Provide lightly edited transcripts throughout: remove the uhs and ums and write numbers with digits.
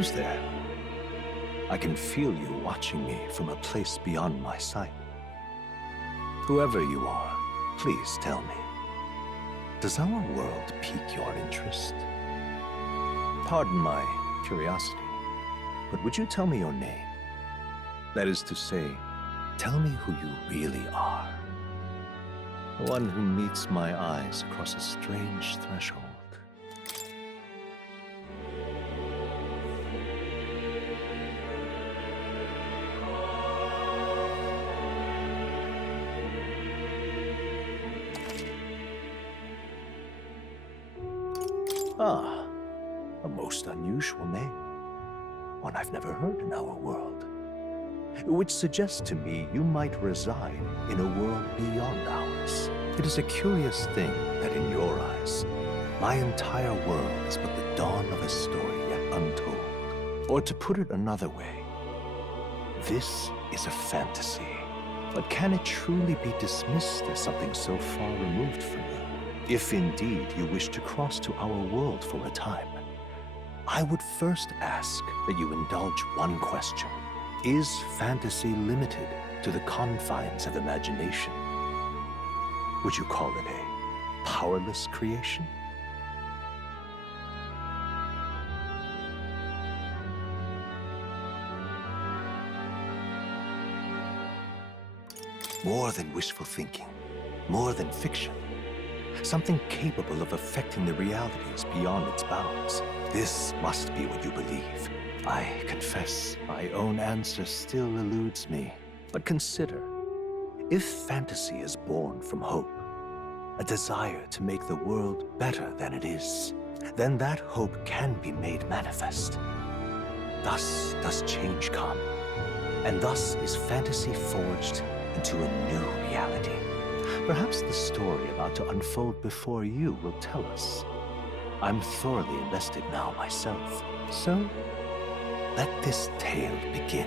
Who's there? I can feel you watching me from a place beyond my sight. Whoever you are, please tell me, does our world pique your interest? Pardon my curiosity, but would you tell me your name? That is to say, tell me who you really are. The one who meets my eyes across a strange threshold. Ah, a most unusual name. One I've never heard in our world. Which suggests to me you might reside in a world beyond ours. It is a curious thing that in your eyes, my entire world is but the dawn of a story yet untold. Or to put it another way, this is a fantasy. But can it truly be dismissed as something so far removed from you? If indeed you wish to cross to our world for a time, I would first ask that you indulge one question. Is fantasy limited to the confines of imagination? Would you call it a powerless creation? More than wishful thinking, more than fiction. Something capable of affecting the realities beyond its bounds. This must be what you believe. I confess, my own answer still eludes me. But consider, if fantasy is born from hope, a desire to make the world better than it is, then that hope can be made manifest. Thus does change come, and thus is fantasy forged into a new reality. Perhaps the story about to unfold before you will tell us. I'm thoroughly invested now myself, so let this tale begin.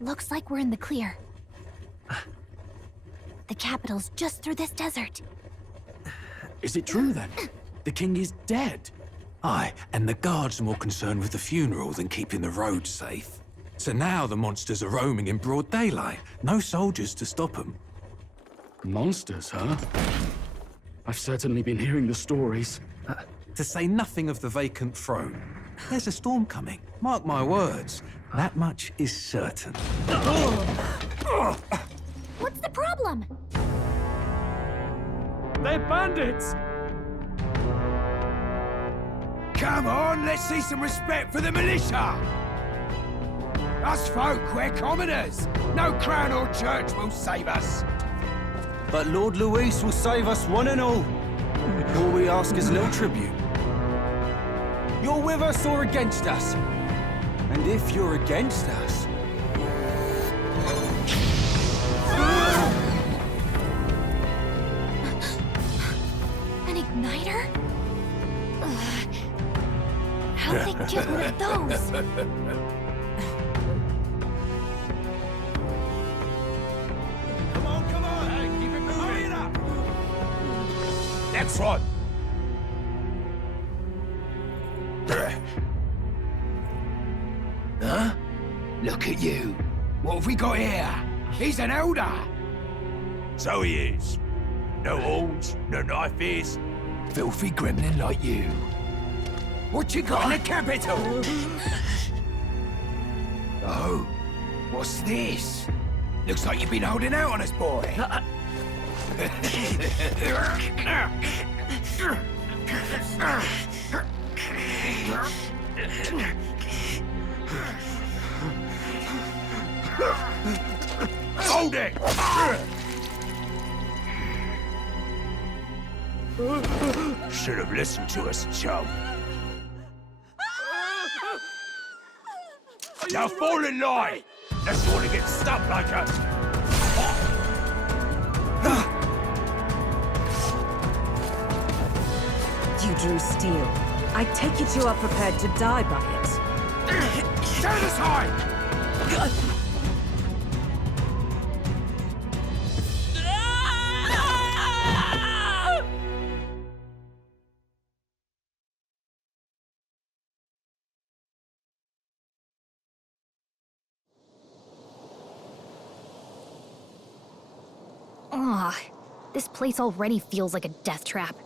Looks like we're in the clear. The capital's just through this desert. Is it true then? The king is dead? Aye, and the guards are more concerned with the funeral than keeping the roads safe. So now the monsters are roaming in broad daylight. No soldiers to stop them. Monsters, huh? I've certainly been hearing the stories. To say nothing of the vacant throne. There's a storm coming, mark my words. That much is certain. What's the problem? They're bandits! Come on, let's see some respect for the militia! Us folk, we're commoners. No crown or church will save us. But Lord Luis will save us one and all. All we ask is a little tribute. You're with us or against us? And if you're against us... An igniter? Ugh. How'd they get rid of those? Come on, hey, keep it moving. Hurry it up! Next one! Huh? Look at you. What have we got here? He's an elder. So he is. No horns, no knife ears. Filthy gremlin like you. What you got in the capital? Oh, what's this? Looks like you've been holding out on us, boy. Hold it! Should have listened to us, chum. Now fall in line! Unless you want to get stuck like us. drew steel. I take it you are prepared to die by it. Stand aside! Ugh, this place already feels like a death trap.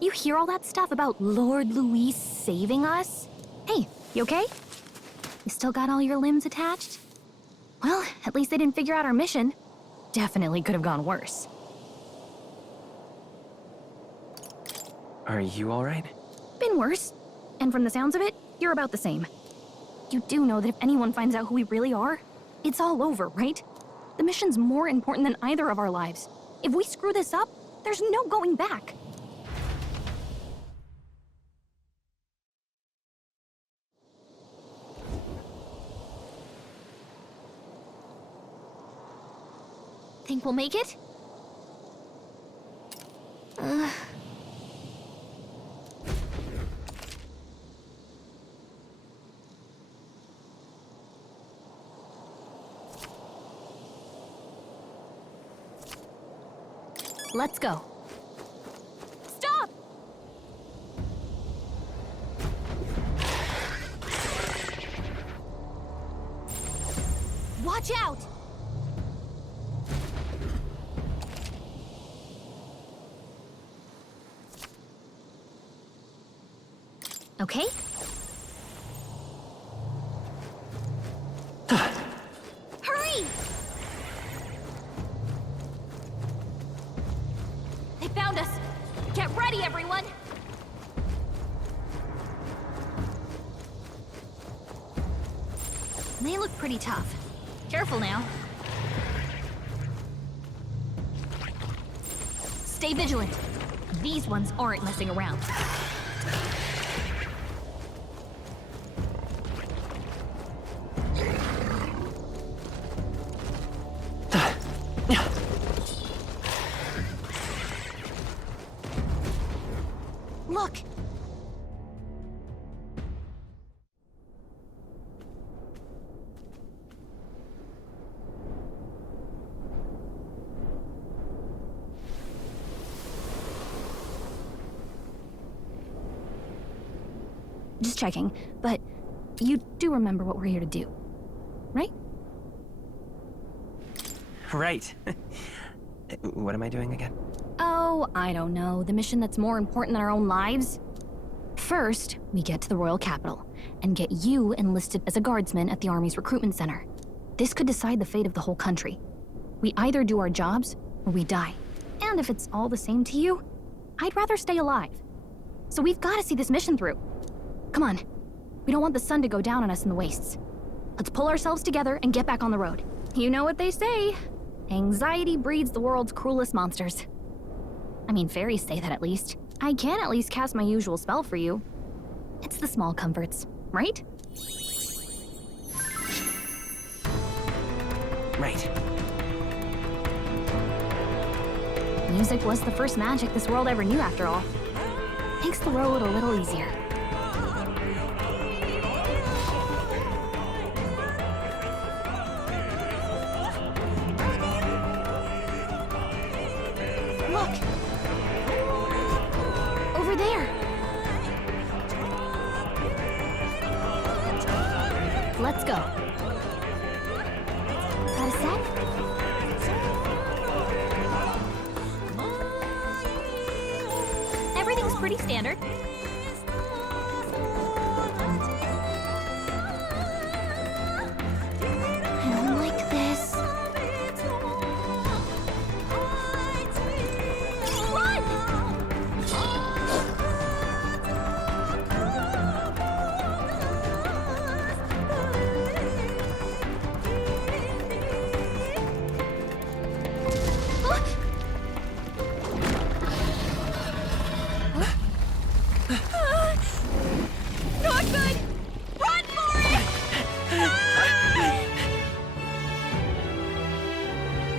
You hear all that stuff about Lord Louis saving us? Hey, you okay? You still got all your limbs attached? Well, at least they didn't figure out our mission. Definitely could have gone worse. Are you alright? Been worse. And from the sounds of it, you're about the same. You do know that if anyone finds out who we really are, it's all over, right? The mission's more important than either of our lives. If we screw this up, there's no going back. Think we'll make it? Let's go. Stop! Watch out! Okay? Hurry! They found us! Get ready, everyone! They look pretty tough. Careful now. Stay vigilant. These ones aren't messing around. Look! Just checking, but you do remember what we're here to do, right? Right. What am I doing again? Oh, I don't know. The mission that's more important than our own lives? First, we get to the royal capital and get you enlisted as a guardsman at the army's recruitment center. This could decide the fate of the whole country. We either do our jobs or we die. And if it's all the same to you, I'd rather stay alive. So we've got to see this mission through. Come on. We don't want the sun to go down on us in the wastes. Let's pull ourselves together and get back on the road. You know what they say. Anxiety breeds the world's cruelest monsters. I mean, fairies say that at least. I can at least cast my usual spell for you. It's the small comforts, right? Right. Music was the first magic this world ever knew, after all. Makes the road a little easier. Look! Over there! Let's go. Got a sec? Everything's pretty standard. I don't like this. Run! Not good! Run for it!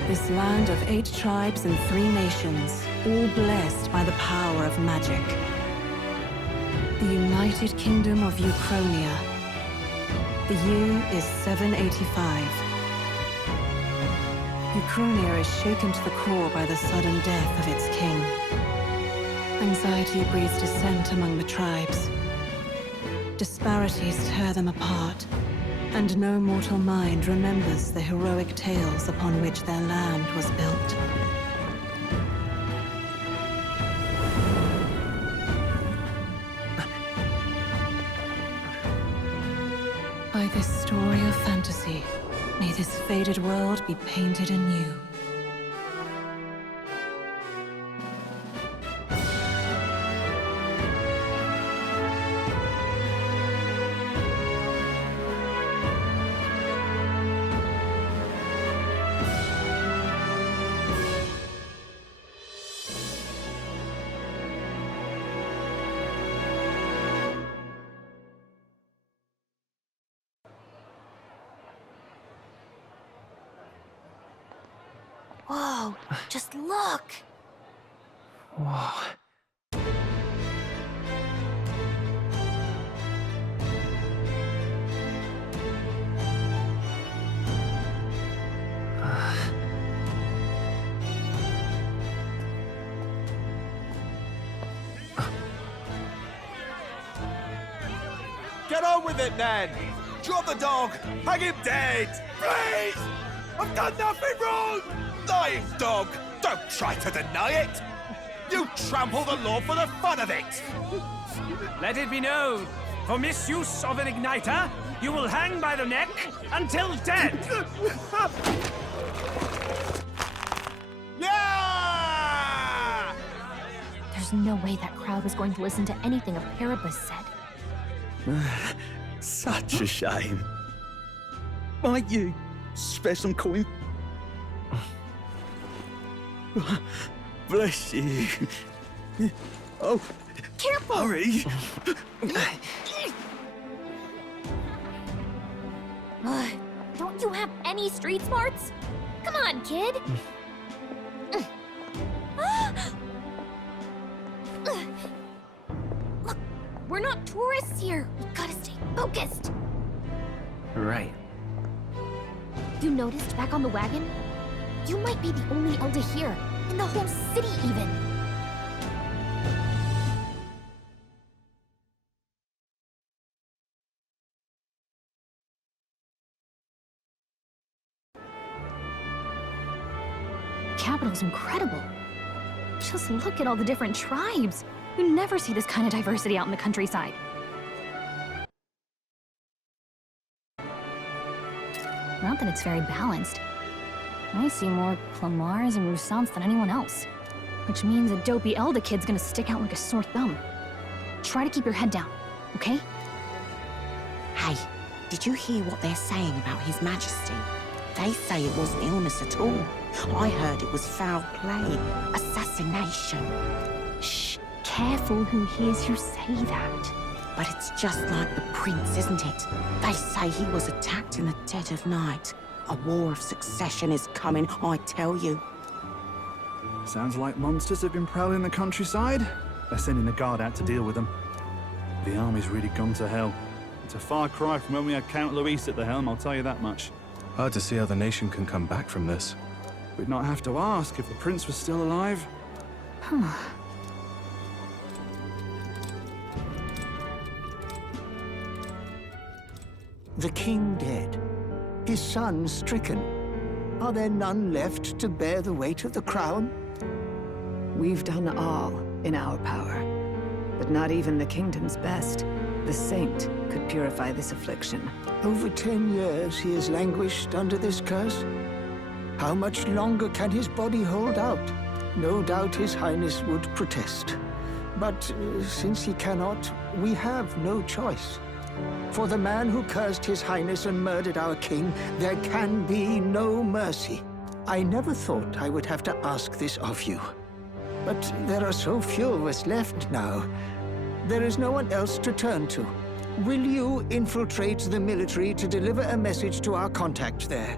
This land of 8 tribes and 3 nations, all blessed by the power of magic. The United Kingdom of Uchronia. The year is 785. Uchronia is shaken to the core by the sudden death of its king. Anxiety breeds dissent among the tribes. Disparities tear them apart, and no mortal mind remembers the heroic tales upon which their land was built. By this story of fantasy, may this faded world be painted anew. Whoa, just look! Whoa. Get on with it, then! Drop the dog! Hang him dead! Please! I've done nothing wrong! Lying dog! Don't try to deny it! You trample the law for the fun of it! Let it be known, for misuse of an igniter, you will hang by the neck until dead! Yeah! There's no way that crowd was going to listen to anything a Paribus said. Such a shame. Might you spare some coin? Bless you. Oh, Careful! hurry. Don't you have any street smarts? Come on, kid! Look, we're not tourists here. We gotta stay focused. Right. You noticed back on the wagon? You might be the only elder here, in the whole city even. Capital's incredible. Just look at all the different tribes. You never see this kind of diversity out in the countryside. Not that it's very balanced. I see more Clamars and Roussants than anyone else. Which means a dopey Elder kid's gonna stick out like a sore thumb. Try to keep your head down, okay? Hey, did you hear what they're saying about His Majesty? They say it wasn't illness at all. I heard it was foul play, assassination. Shh, careful who hears you say that. But it's just like the prince, isn't it? They say he was attacked in the dead of night. A war of succession is coming, I tell you. Sounds like monsters have been prowling the countryside. They're sending the guard out to deal with them. The army's really gone to hell. It's a far cry from when we had Count Luis at the helm, I'll tell you that much. Hard to see how the nation can come back from this. We'd not have to ask if the prince was still alive. The king dead, his son stricken. Are there none left to bear the weight of the crown? We've done all in our power, but not even the kingdom's best. The saint could purify this affliction. Over 10 years he has languished under this curse. How much longer can his body hold out? No doubt his highness would protest. But since he cannot, we have no choice. For the man who cursed his highness and murdered our king, there can be no mercy. I never thought I would have to ask this of you. But there are so few of us left now. There is no one else to turn to. Will you infiltrate the military to deliver a message to our contact there?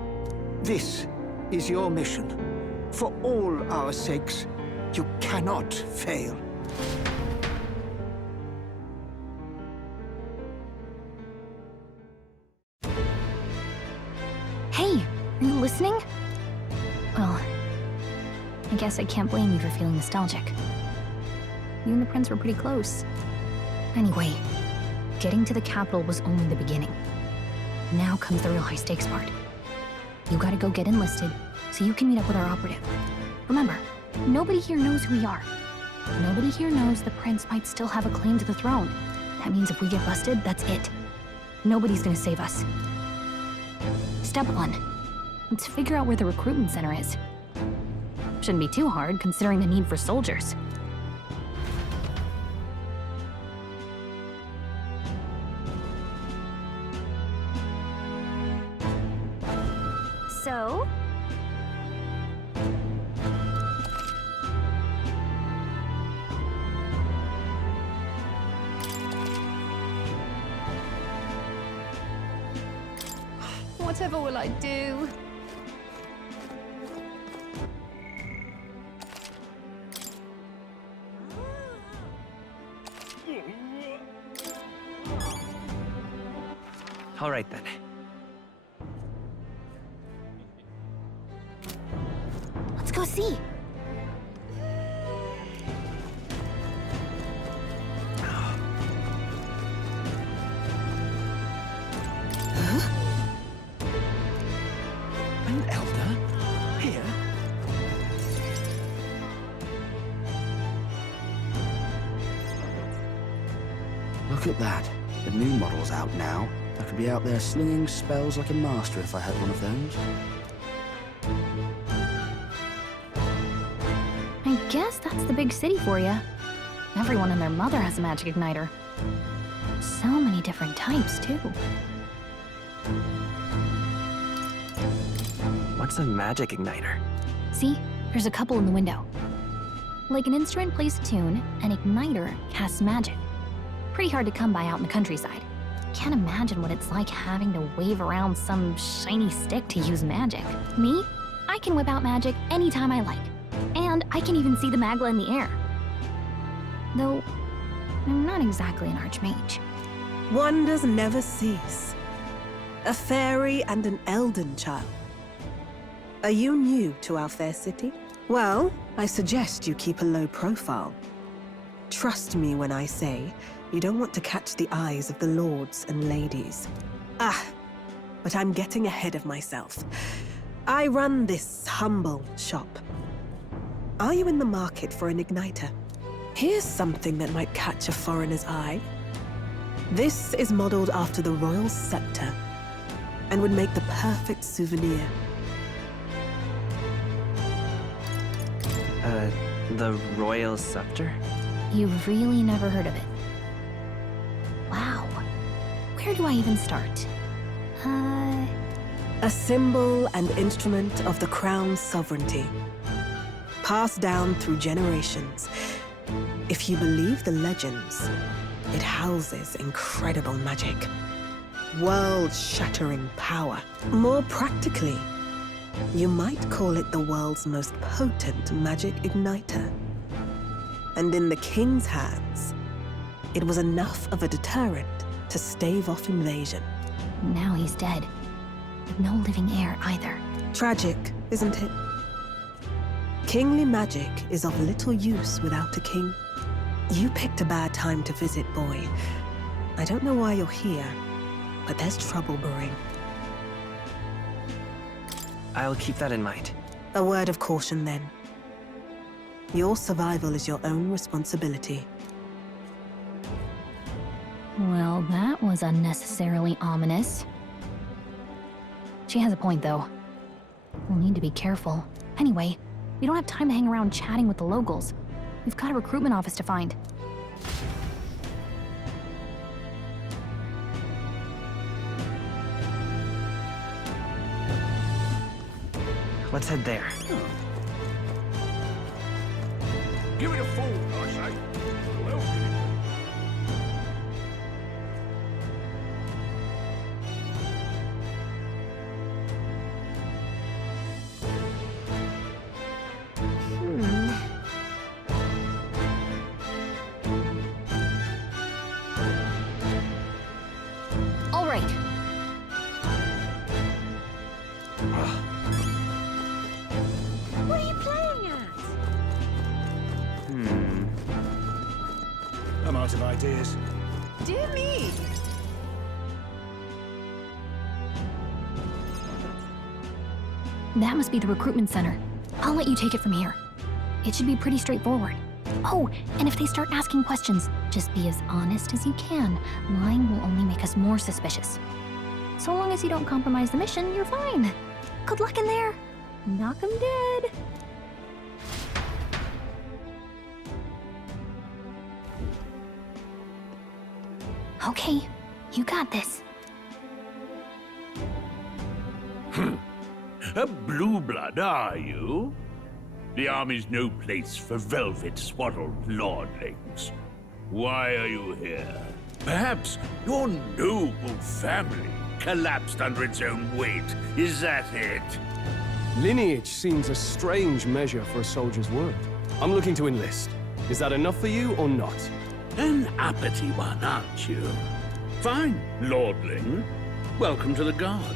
This is your mission. For all our sakes, you cannot fail. Hey, are you listening? Well, I guess I can't blame you for feeling nostalgic. You and the prince were pretty close. Anyway, getting to the capital was only the beginning. Now comes the real high-stakes part. You gotta go get enlisted, so you can meet up with our operative. Remember, nobody here knows who we are. Nobody here knows the prince might still have a claim to the throne. That means if we get busted, that's it. Nobody's gonna save us. Step 1. Let's figure out where the recruitment center is. Shouldn't be too hard, considering the need for soldiers. So? Whatever will I do? All right then. Let's go see. An elder? Here? Look at that. The new model's out now. I could be out there slinging spells like a master if I had one of those. I guess that's the big city for you. Everyone and their mother has a magic igniter. So many different types, too. What's a magic igniter? See? There's a couple in the window. Like an instrument plays a tune, an igniter casts magic. Pretty hard to come by out in the countryside. Can't imagine what it's like having to wave around some shiny stick to use magic. Me? I can whip out magic anytime I like. And I can even see the Magla in the air. Though, I'm not exactly an archmage. Wonders never cease. A fairy and an elden child. Are you new to our fair city? Well, I suggest you keep a low profile. Trust me when I say you don't want to catch the eyes of the lords and ladies. But I'm getting ahead of myself. I run this humble shop. Are you in the market for an igniter? Here's something that might catch a foreigner's eye. This is modeled after the royal scepter and would make the perfect souvenir. The royal scepter? You've really never heard of it. Wow. Where do I even start? A symbol and instrument of the crown's sovereignty. Passed down through generations. If you believe the legends, it houses incredible magic. World-shattering power. More practically, you might call it the world's most potent magic igniter. And in the king's hands, it was enough of a deterrent to stave off invasion. Now he's dead. With no living heir either. Tragic, isn't it? Kingly magic is of little use without a king. You picked a bad time to visit, boy. I don't know why you're here, but there's trouble brewing. I'll keep that in mind. A word of caution, then. Your survival is your own responsibility. Well, that was unnecessarily ominous. She has a point, though. We'll need to be careful. Anyway, we don't have time to hang around chatting with the locals. We've got a recruitment office to find. Let's head there. Give it a fold, I say. Who else can it All right. out of ideas. Dear me! That must be the recruitment center. I'll let you take it from here. It should be pretty straightforward. Oh, and if they start asking questions, just be as honest as you can. Lying will only make us more suspicious. So long as you don't compromise the mission, you're fine. Good luck in there. Knock 'em dead. Okay, you got this. A blue blood, are you? The army's no place for velvet-swaddled lordlings. Why are you here? Perhaps your noble family collapsed under its own weight. Is that it? Lineage seems a strange measure for a soldier's worth. I'm looking to enlist. Is that enough for you or not? An uppity one, aren't you? Fine, lordling. Welcome to the Guard,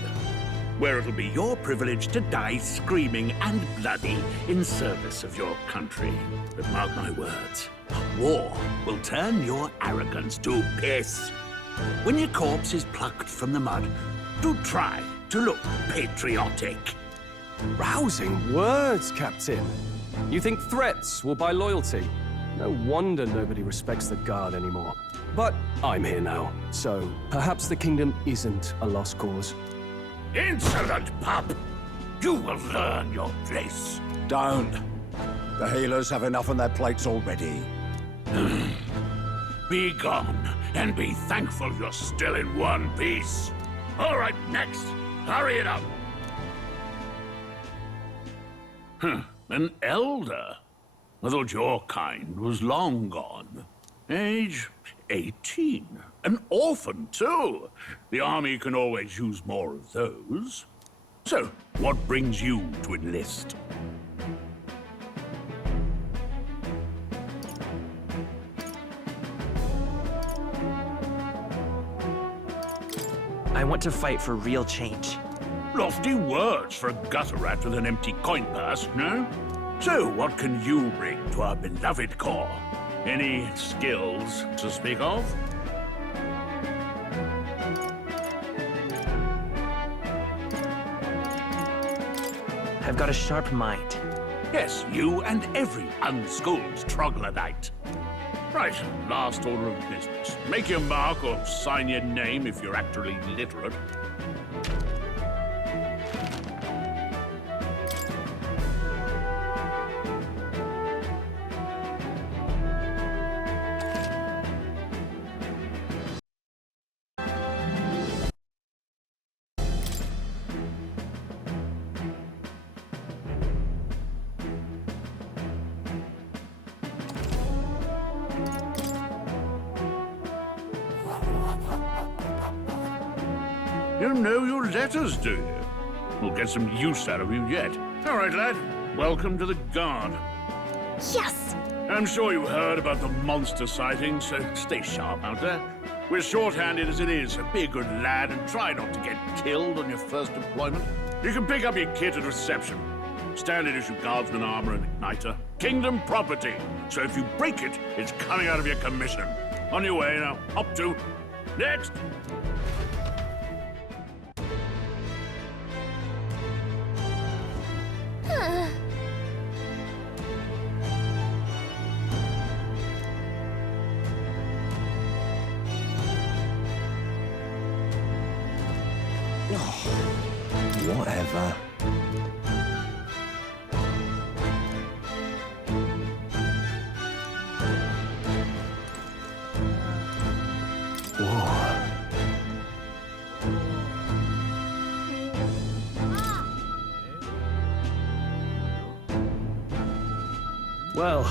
where it'll be your privilege to die screaming and bloody in service of your country. But mark my words, war will turn your arrogance to piss. When your corpse is plucked from the mud, do try to look patriotic. Rousing words, Captain. You think threats will buy loyalty? No wonder nobody respects the Guard anymore. But I'm here now, so perhaps the kingdom isn't a lost cause. Insolent pup! You will learn your place. Don't. The healers have enough on their plates already. Be gone, and be thankful you're still in one piece. All right, next. Hurry it up. An elder? I thought your kind was long gone. Age 18. An orphan, too. The army can always use more of those. So, what brings you to enlist? I want to fight for real change. Lofty words for a gutter rat with an empty coin purse, no? So, what can you bring to our beloved corps? Any skills to speak of? I've got a sharp mind. Yes, you and every unschooled troglodyte. Right, last order of business. Make your mark or sign your name if you're actually literate. You know your letters, do you? We'll get some use out of you yet. All right, lad. Welcome to the Guard. Yes! I'm sure you heard about the monster sightings, so stay sharp out there. We're short-handed as it is, so be a good lad and try not to get killed on your first deployment. You can pick up your kit at reception. Standard issue guardsman armor and igniter. Kingdom property. So if you break it, it's coming out of your commission. On your way now. Up to. Next! Whatever. Well...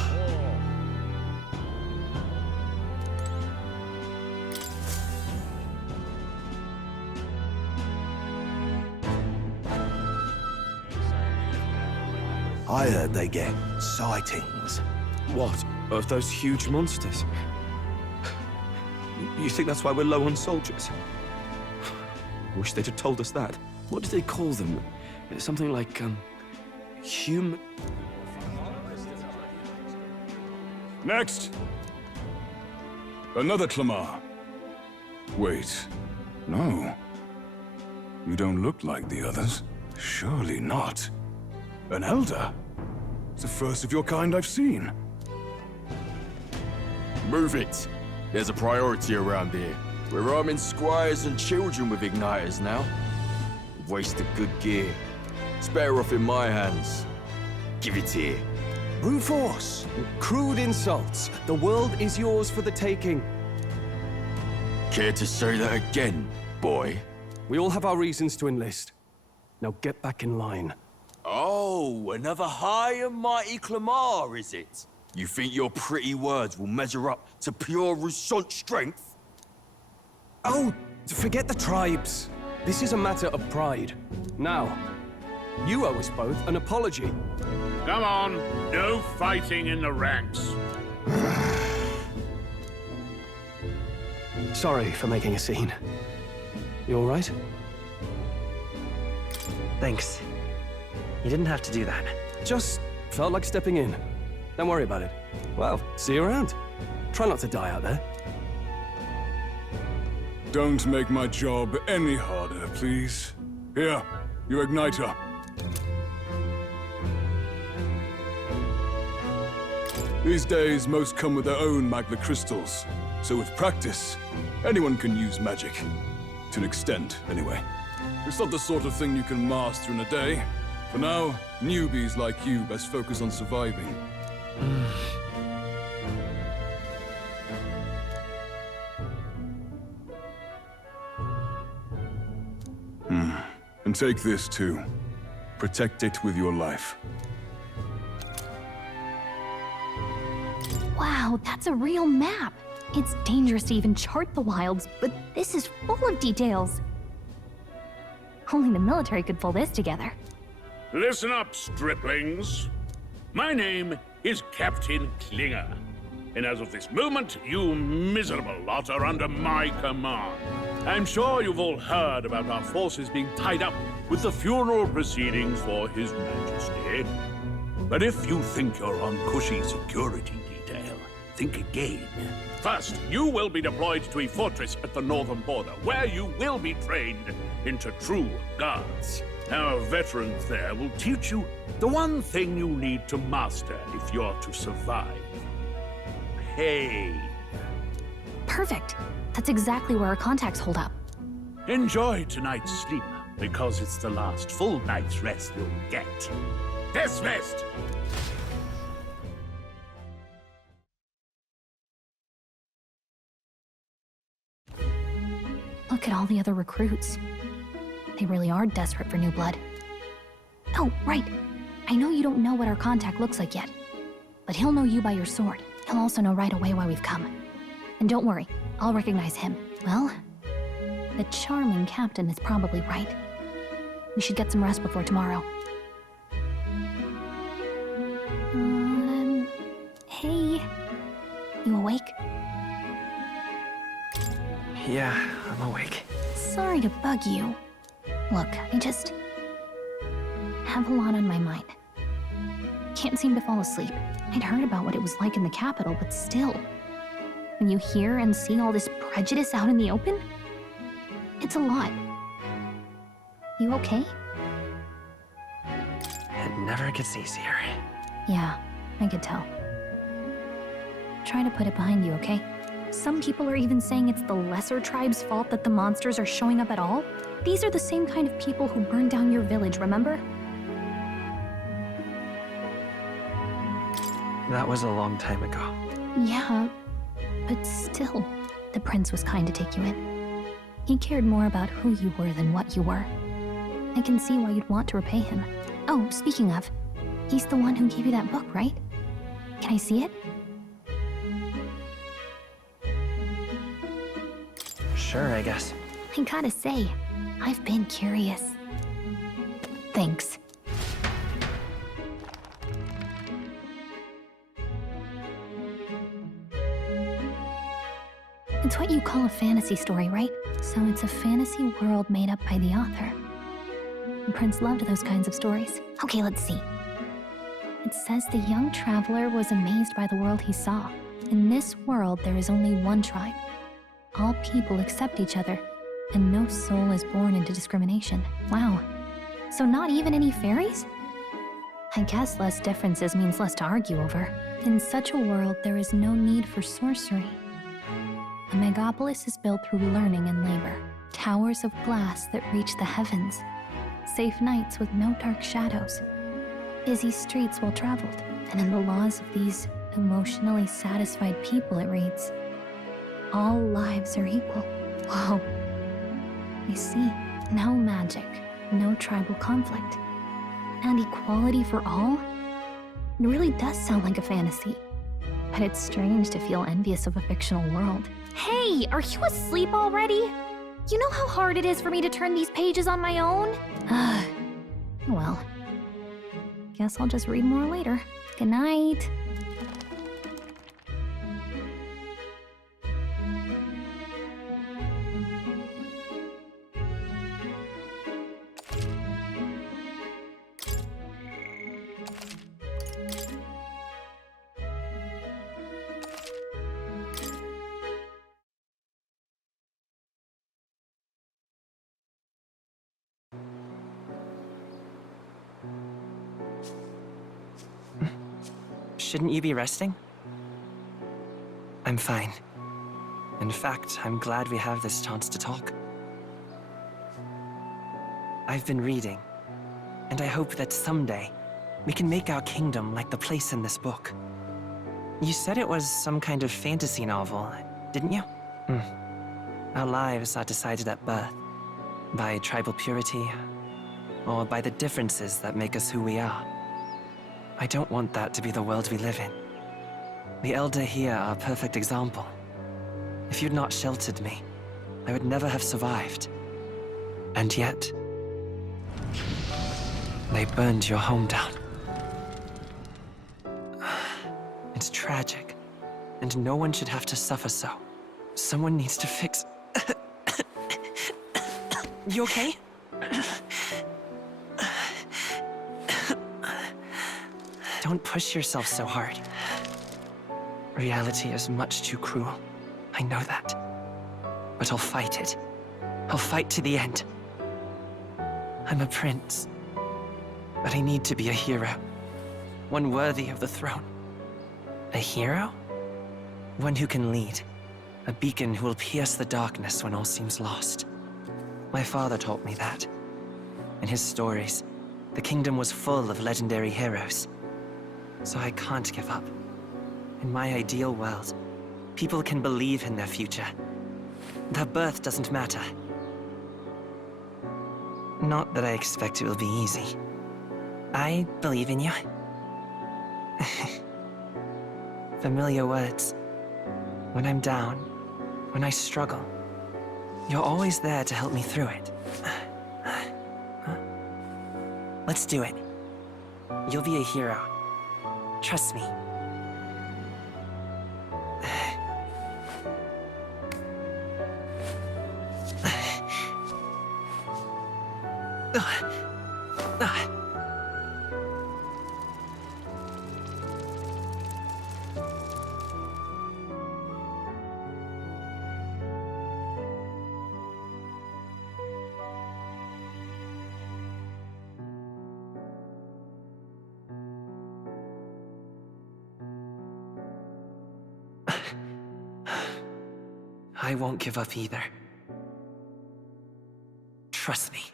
I heard they get sightings. What? Of those huge monsters? You think that's why we're low on soldiers? Wish they'd have told us that. What do they call them? Something like, human... Next! Another Clamar. Wait, no. You don't look like the others. Surely not. An elder? It's the first of your kind I've seen. Move it. There's a priority around here. We're arming squires and children with igniters now. Waste of good gear. It's better off in my hands. Give it here. Brute force, crude insults. The world is yours for the taking. Care to say that again, boy? We all have our reasons to enlist. Now get back in line. Oh, another high and mighty Clamar, is it? You think your pretty words will measure up to pure Rousseau strength? Oh, forget the tribes. This is a matter of pride. Now, you owe us both an apology. Come on, no fighting in the ranks. Sorry for making a scene. You all right? Thanks. You didn't have to do that. Just felt like stepping in. Don't worry about it. Well, see you around. Try not to die out there. Don't make my job any harder, please. Here, your igniter. These days, most come with their own magma crystals. So with practice, anyone can use magic. To an extent, anyway. It's not the sort of thing you can master in a day. For now, newbies like you best focus on surviving. And take this too. Protect it with your life. Wow, that's a real map. It's dangerous to even chart the wilds, but this is full of details. Only the military could pull this together. Listen up, striplings. My name is Captain Klinger. And as of this moment, you miserable lot are under my command. I'm sure you've all heard about our forces being tied up with the funeral proceedings for His Majesty. But if you think you're on cushy security detail, think again. First, you will be deployed to a fortress at the northern border, where you will be trained into true guards. Our veterans there will teach you the one thing you need to master if you're to survive. Pain. Perfect. That's exactly where our contacts hold up. Enjoy tonight's sleep, because it's the last full night's rest you'll get. Dismissed! Look at all the other recruits. They really are desperate for new blood. Oh, right. I know you don't know what our contact looks like yet, but he'll know you by your sword. He'll also know right away why we've come. And don't worry, I'll recognize him. Well, the charming captain is probably right. We should get some rest before tomorrow. Hey. You awake? Yeah, I'm awake. Sorry to bug you. Look, I just have a lot on my mind. Can't seem to fall asleep. I'd heard about what it was like in the capital, but still. When you hear and see all this prejudice out in the open, it's a lot. You okay? It never gets easier. Yeah, I could tell. Try to put it behind you, okay? Some people are even saying it's the lesser tribe's fault that the monsters are showing up at all. These are the same kind of people who burned down your village, remember? That was a long time ago. Yeah, but still, the prince was kind to take you in. He cared more about who you were than what you were. I can see why you'd want to repay him. Oh, speaking of, he's the one who gave you that book, right? Can I see it? Sure, I guess. I gotta say, I've been curious. Thanks. It's what you call a fantasy story, right? So it's a fantasy world made up by the author. The prince loved those kinds of stories. Okay, let's see. It says the young traveler was amazed by the world he saw. In this world, there is only one tribe. All people accept each other, and no soul is born into discrimination. Wow. So not even any fairies? I guess less differences means less to argue over. In such a world, there is no need for sorcery. The megapolis is built through learning and labor. Towers of glass that reach the heavens. Safe nights with no dark shadows. Busy streets well traveled. And in the laws of these emotionally satisfied people, it reads, all lives are equal. Whoa. I see. No magic, no tribal conflict, and equality for all? It really does sound like a fantasy. But it's strange to feel envious of a fictional world. Hey, are you asleep already? You know how hard it is for me to turn these pages on my own? Well, guess I'll just read more later. Good night. Shouldn't you be resting? I'm fine. In fact, I'm glad we have this chance to talk. I've been reading, and I hope that someday we can make our kingdom like the place in this book. You said it was some kind of fantasy novel, didn't you? Our lives are decided at birth, by tribal purity, or by the differences that make us who we are. I don't want that to be the world we live in. The Elder here are a perfect example. If you'd not sheltered me, I would never have survived. And yet, they burned your home down. It's tragic, and no one should have to suffer so. Someone needs to fix... You okay? Don't push yourself so hard. Reality is much too cruel. I know that. But I'll fight it. I'll fight to the end. I'm a prince. But I need to be a hero. One worthy of the throne. A hero? One who can lead. A beacon who will pierce the darkness when all seems lost. My father taught me that. In his stories, the kingdom was full of legendary heroes. So I can't give up. In my ideal world, people can believe in their future. Their birth doesn't matter. Not that I expect it will be easy. I believe in you. Familiar words. When I'm down, when I struggle, you're always there to help me through it. Let's do it. You'll be a hero. Trust me. I won't give up either. Trust me.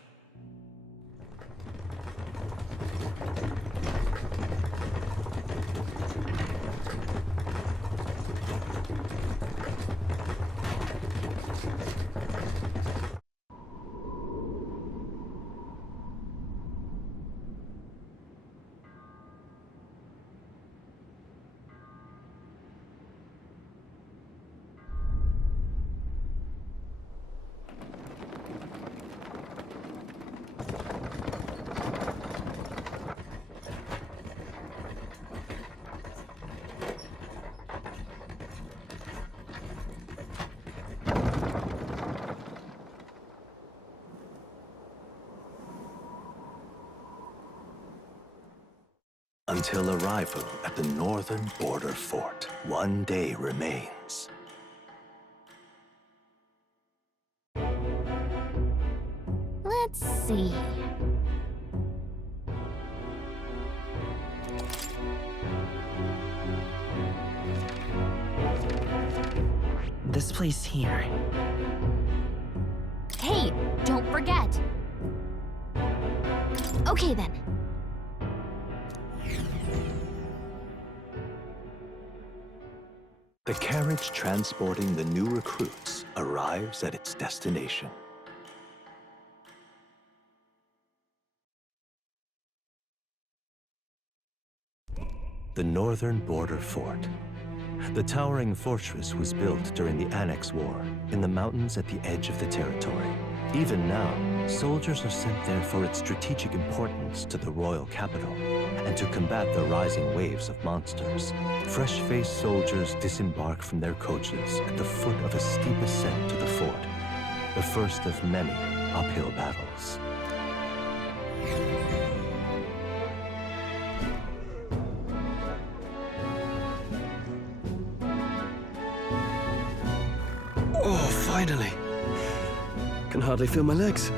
until arrival at the northern border fort. One day remains. Let's see. This place here. Hey, don't forget. Okay then. The carriage transporting the new recruits arrives at its destination. The northern border fort. The towering fortress was built during the Annex War in the mountains at the edge of the territory. Even now, soldiers are sent there for its strategic importance to the royal capital and to combat the rising waves of monsters. Fresh-faced soldiers disembark from their coaches at the foot of a steep ascent to the fort, the first of many uphill battles. Oh, finally. Can hardly feel my legs.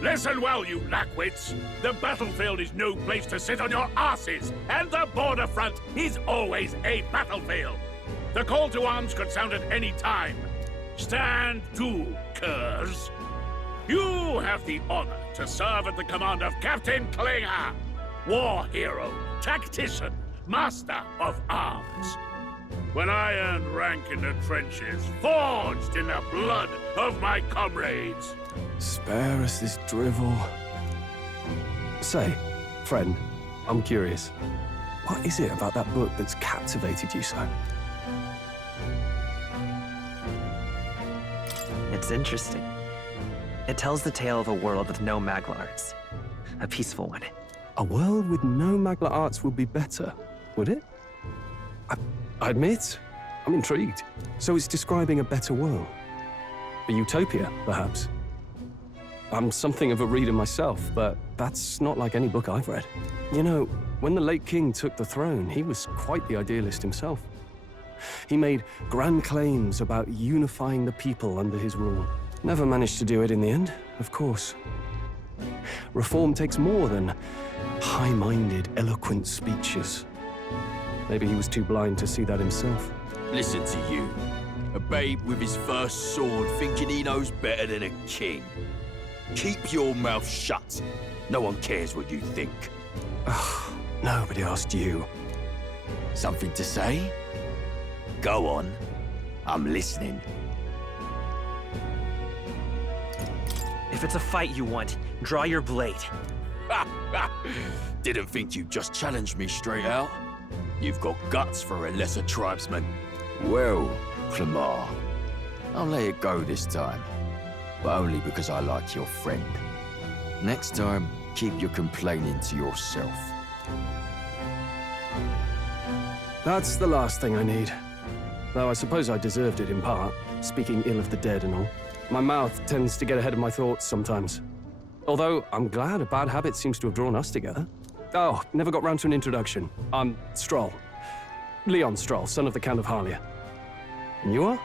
Listen well, you lackwits. The battlefield is no place to sit on your asses, and the border front is always a battlefield. The call to arms could sound at any time. Stand to, curs. You have the honor to serve at the command of Captain Klinger, war hero, tactician, master of arms. When I earned rank in the trenches, forged in the blood of my comrades. Spare us this drivel. Say, friend, I'm curious. What is it about that book that's captivated you so? It's interesting. It tells the tale of a world with no Magla arts. A peaceful one. A world with no Magla arts would be better, would it? I admit, I'm intrigued. So it's describing a better world. A utopia, perhaps. I'm something of a reader myself, but that's not like any book I've read. You know, when the late king took the throne, he was quite the idealist himself. He made grand claims about unifying the people under his rule. Never managed to do it in the end, of course. Reform takes more than high-minded, eloquent speeches. Maybe he was too blind to see that himself. Listen to you. A babe with his first sword thinking he knows better than a king. Keep your mouth shut. No one cares what you think. Nobody asked you. Something to say? Go on. I'm listening. If it's a fight you want, draw your blade. Didn't think you'd just challenge me straight out. You've got guts for a lesser tribesman. Well, Clemar, I'll let it go this time. But only because I like your friend. Next time, keep your complaining to yourself. That's the last thing I need. Though I suppose I deserved it in part, speaking ill of the dead and all. My mouth tends to get ahead of my thoughts sometimes. Although, I'm glad a bad habit seems to have drawn us together. Oh, never got round to an introduction. I'm Stroll. Leon Stroll, son of the Count of Harlia. And you are?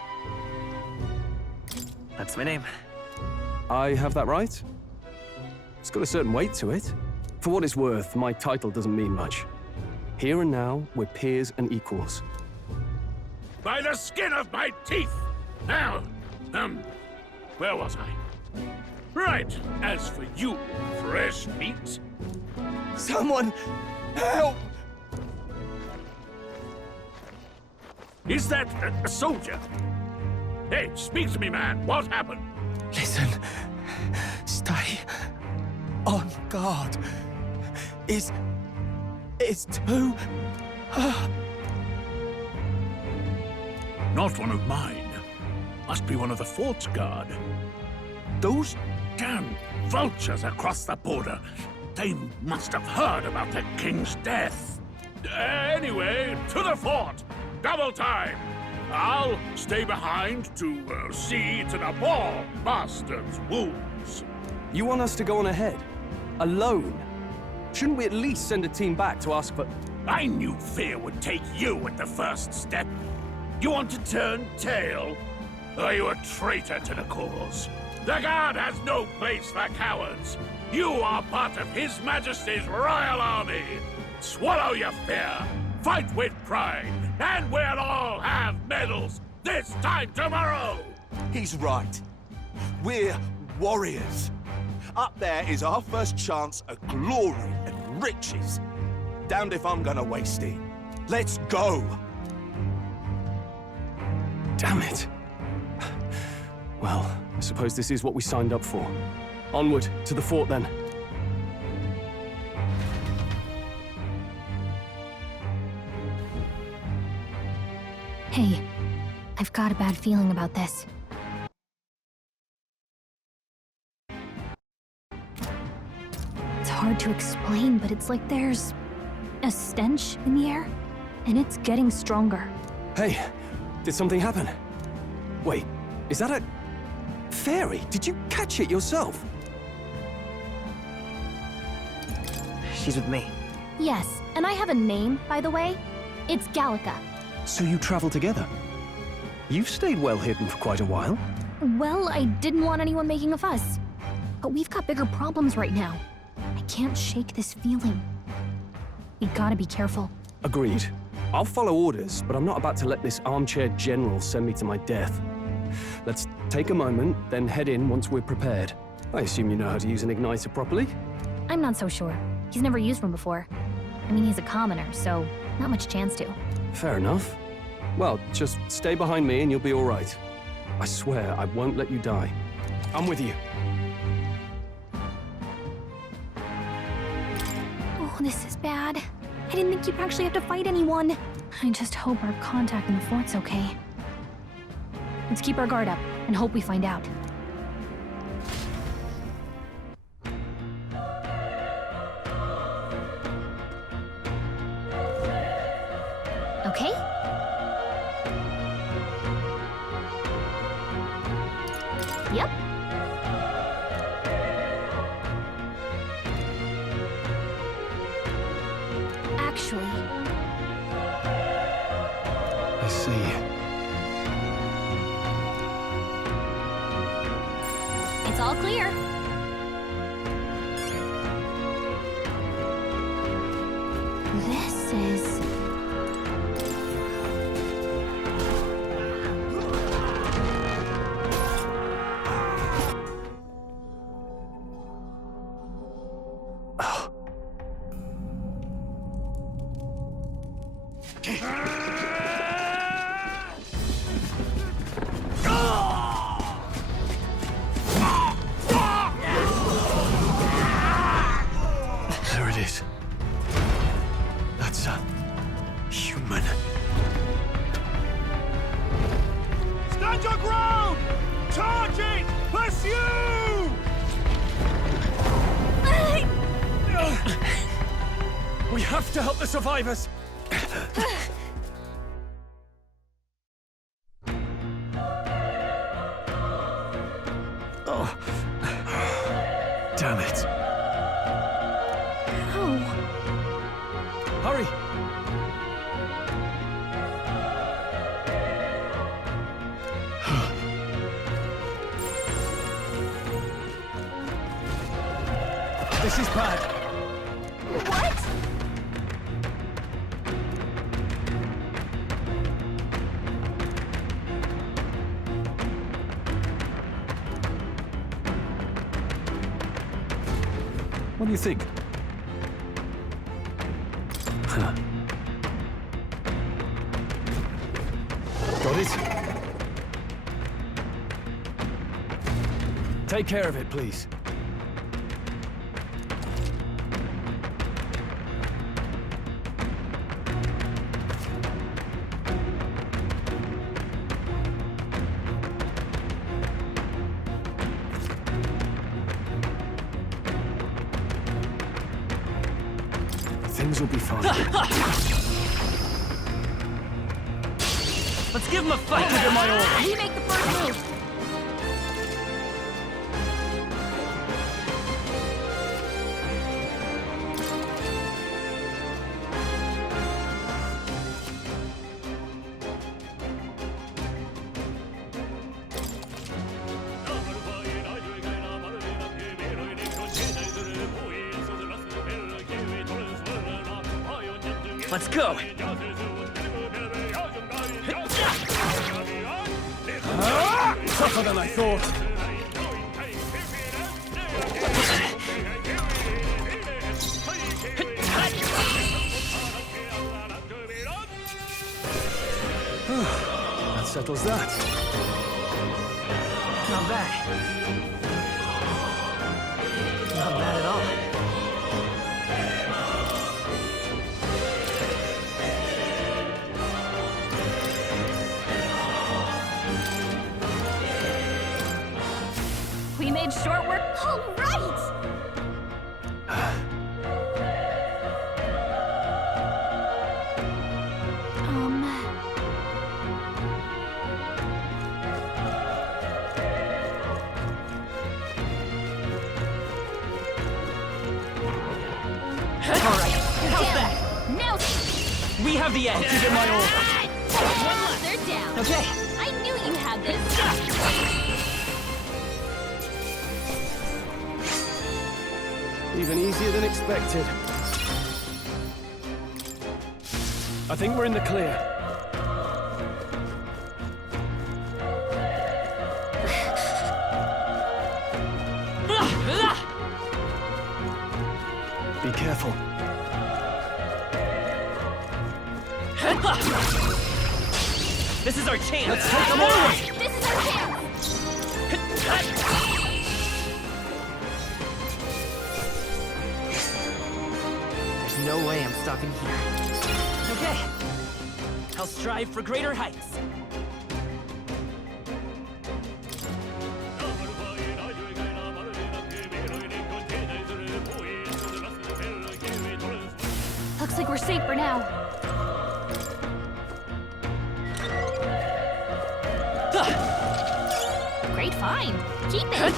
That's my name. I have that right? It's got a certain weight to it. For what it's worth, my title doesn't mean much. Here and now, we're peers and equals. By the skin of my teeth! Now, where was I? Right, as for you, fresh meat. Someone, help! Is that a soldier? Hey, speak to me, man. What happened? Listen. Stay on guard. It's too... Not one of mine. Must be one of the fort's guard. Those damn vultures across the border. They must have heard about the king's death. Anyway, to the fort. Double time. I'll stay behind to see to the poor bastard's wounds. You want us to go on ahead? Alone? Shouldn't we at least send a team back to ask for... I knew fear would take you at the first step. You want to turn tail? Are you a traitor to the cause? The Guard has no place for cowards. You are part of His Majesty's Royal Army. Swallow your fear, fight with pride, and we'll all have medals this time tomorrow! He's right. We're warriors. Up there is our first chance at glory and riches. Damned if I'm gonna waste it. Let's go! Damn it. Well, I suppose this is what we signed up for. Onward, to the fort then. Hey, I've got a bad feeling about this. It's hard to explain, but it's like there's a stench in the air, and it's getting stronger. Hey, did something happen? Wait, is that a... fairy? Did you catch it yourself? She's with me. Yes, and I have a name, by the way. It's Gallica. So you travel together? You've stayed well hidden for quite a while. Well, I didn't want anyone making a fuss. But we've got bigger problems right now. I can't shake this feeling. We gotta be careful. Agreed. I'll follow orders, but I'm not about to let this armchair general send me to my death. Let's take a moment, then head in once we're prepared. I assume you know how to use an igniter properly? I'm not so sure. He's never used one before. I mean, he's a commoner, so not much chance to. Fair enough. Well, just stay behind me and you'll be all right. I swear I won't let you die. I'm with you. Oh, this is bad. I didn't think you'd actually have to fight anyone. I just hope our contact in the fort's okay. Let's keep our guard up and hope we find out. Okay? Yep. Actually... I see. It's all clear. This is... There it is. That's a human. Stand your ground! Charge it! Pursue! We have to help the survivors! Oh. Damn it. Oh. Hurry! This is bad. What? What do you think? Huh. Got it? Take care of it, please. Things will be fine. Let's give him a fight. Give him my order. You make the first move. Let's go! Tougher than I thought. That settles that. Not bad. Not bad at all. We made short work. All right! We have the edge. Give it my all. They're down. Okay. I knew you had this. Even easier than expected. I think we're in the clear. Be careful. This is our chance. Let's take them all. This is our chance. There's no way I'm stopping here. Okay. I'll strive for greater heights. Looks like we're safe for now. Great find. Keep it.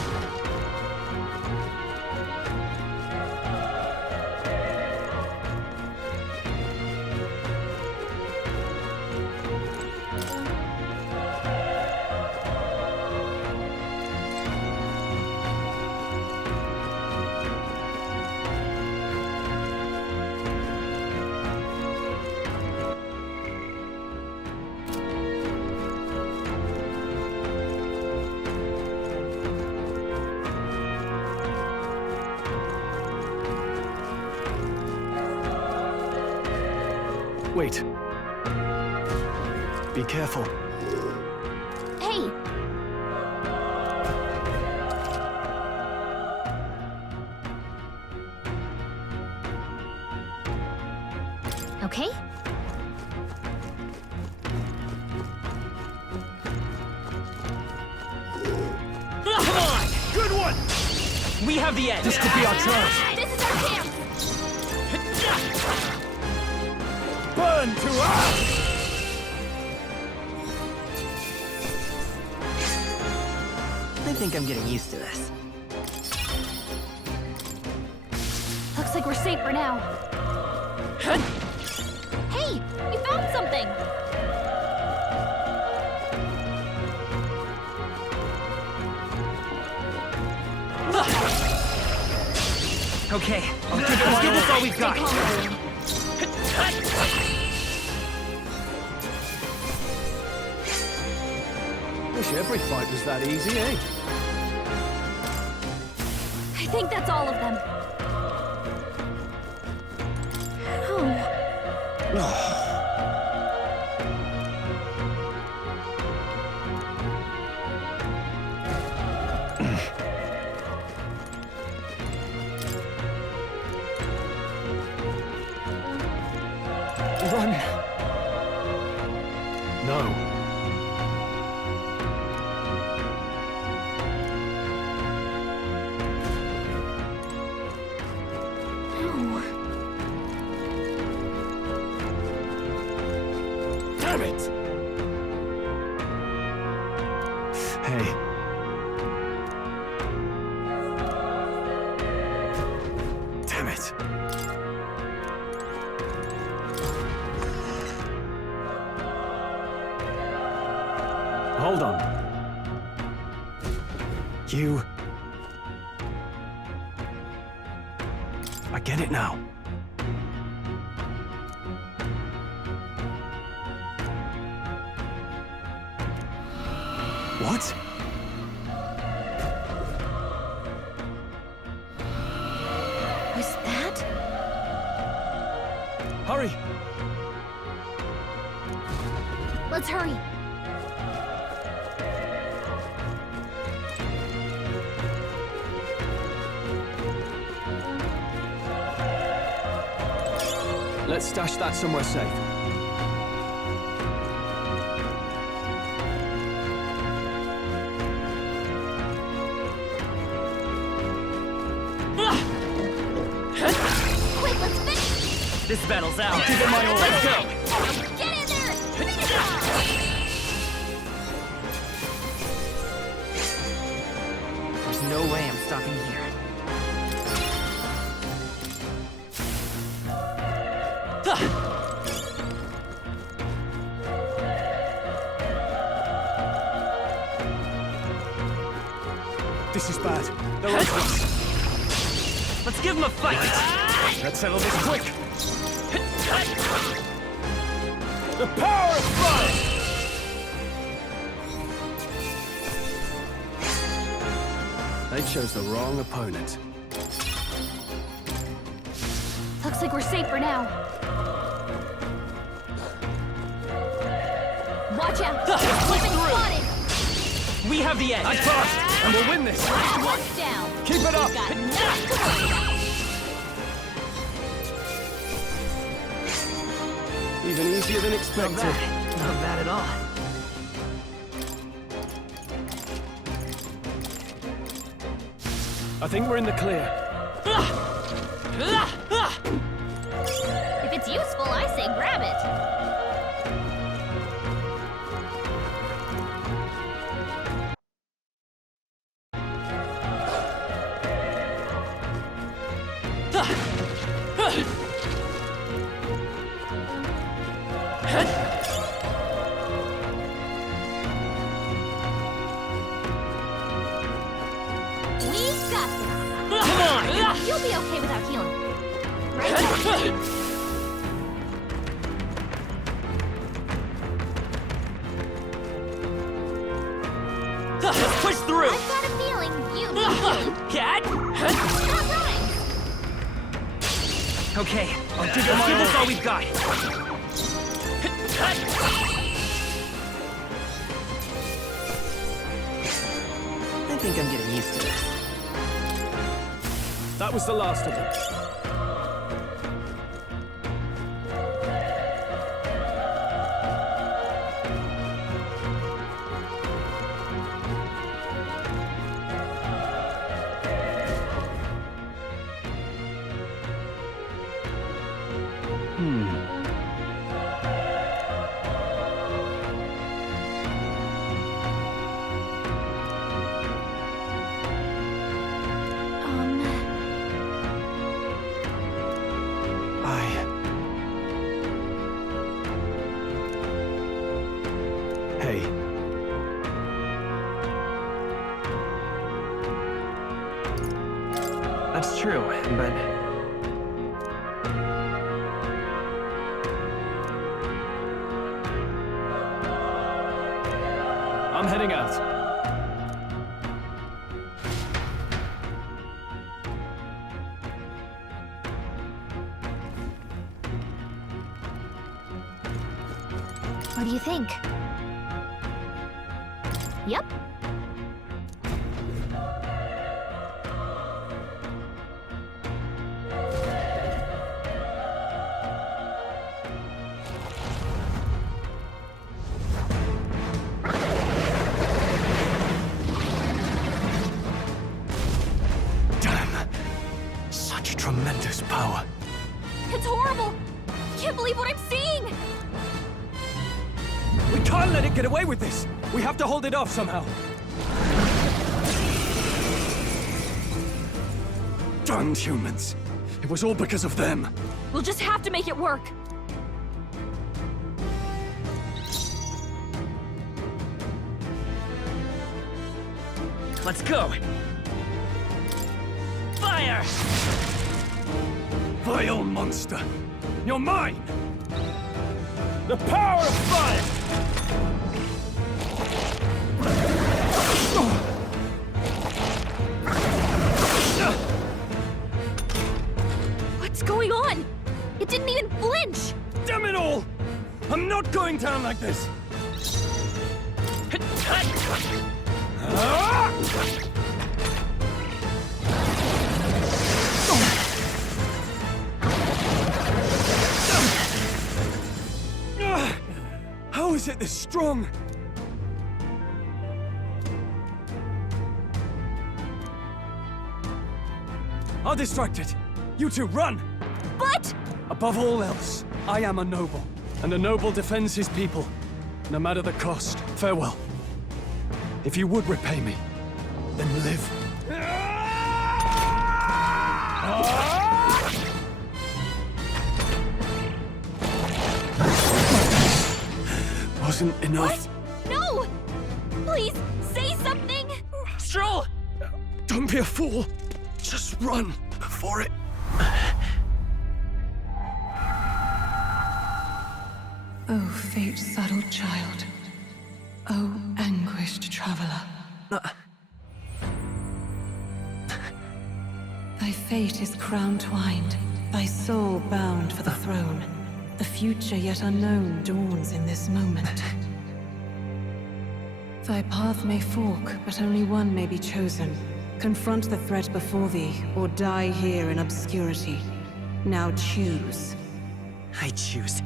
Wait. Be careful. Hey! Okay? Come on! Good one! We have the edge. This could be our chance. This is our chance! Burn to ash! I think I'm getting used to this. Looks like we're safe for now. Hey! We found something! Okay, let's give this all we've got. Wish every fight was that easy, eh? I think that's all of them. Oh. Run! No. Damn it! Hey. Damn it. Hold on. You... I get it now. What? Was that? Hurry! Let's hurry. Let's stash that somewhere safe. Quick, let's finish! This battle's ours. Give it my all. Let's go. Get in there! Finish it! There's no way I'm stopping here. This is bad. They're on to us. Let's give him a fight. Let's settle this quick. The power of fire! They chose the wrong opponent. Looks like we're safe for now. Watch out! We've been spotted! We have the edge. I passed, and we'll win this. One's down. Keep it up. We've got nothing to worry about. Even easier than expected. Not bad at all. I think we're in the clear. If it's useful, I say grab it. We've got this. Come on! You'll be okay without healing. Right? Let's push through! I've got a feeling you need healing. Cat! That rhymes. Okay, let's give this all we've got. I think I'm getting used to this. That was the last of them. Hey. That's true, but... I'm heading out. What do you think? Yep. Damn. Such tremendous power. It's horrible! Can't believe what I'm seeing! We can't let it get away with this! We have to hold it off somehow. Damned humans. It was all because of them. We'll just have to make it work. Let's go! Fire! Vile monster! You're mine! The power of fire! I'm not going down like this! How is it this strong? I'll distract it. You two, run! But... Above all else, I am a noble, and a noble defends his people, no matter the cost. Farewell. If you would repay me, then live. Wasn't enough. What? No! Please, say something! Stroll! Don't be a fool. Just run for it. Oh, fate-saddled child. Oh, anguished traveler. Thy fate is crown-twined, thy soul bound for the throne. The future yet unknown dawns in this moment. Thy path may fork, but only one may be chosen. Confront the threat before thee, or die here in obscurity. Now choose. I choose.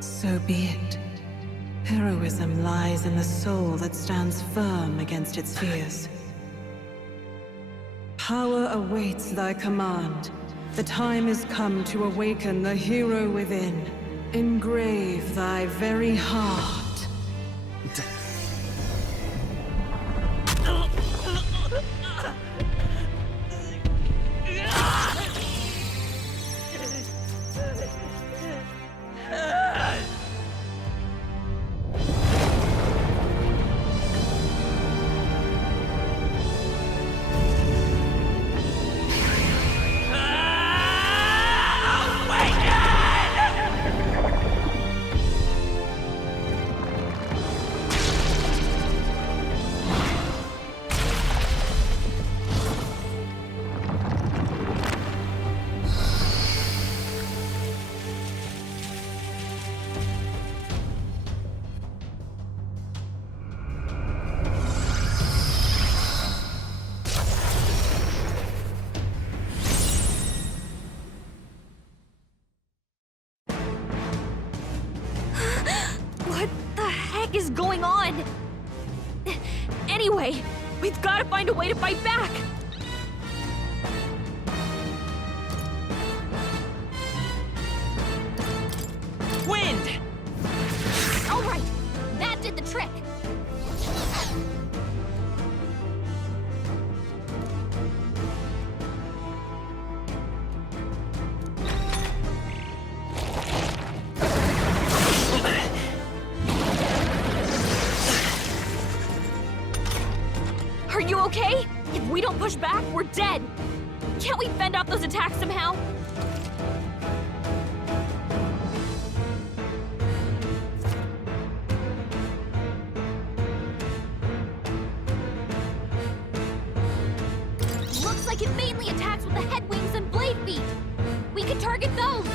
So be it. Heroism lies in the soul that stands firm against its fears. Power awaits thy command. The time is come to awaken the hero within. Engrave thy very heart. Is going on? Anyway, we've got to find a way to fight back! Wind! Alright, that did the trick! Are you okay? If we don't push back, we're dead! Can't we fend off those attacks somehow? Looks like it mainly attacks with the head wings and blade feet! We can target those!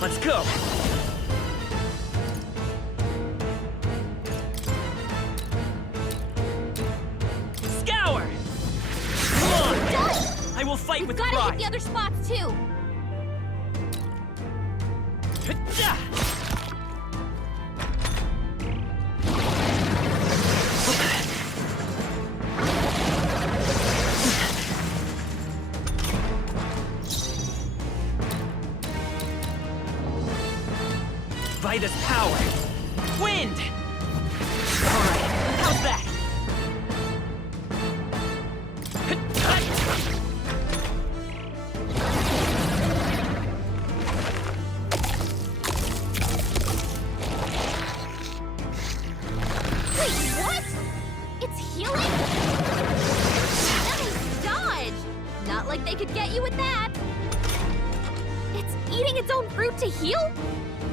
Let's go! I will fight with pride. Gotta hit the other spots too. Vitus power. Wind. All right, how's that? To heal?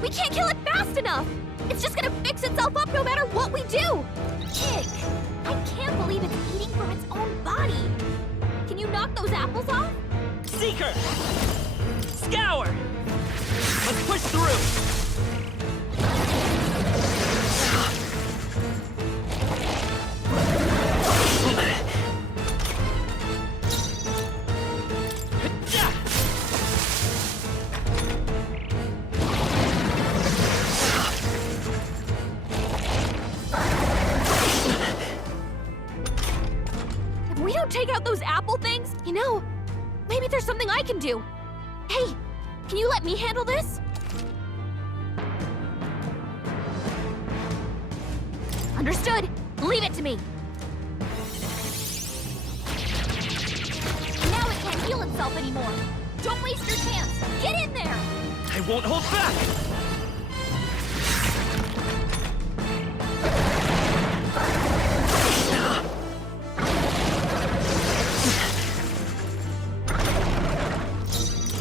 We can't kill it fast enough! It's just gonna fix itself up no matter what we do! Ick! I can't believe it's eating from its own body! Can you you knock those apples off? Seeker! Scour! Let's push through! If we don't take out those apple things, you know, maybe there's something I can do. Hey, can you let me handle this? Understood. Leave it to me. Now it can't heal itself anymore. Don't waste your chance. Get in there. I won't hold back!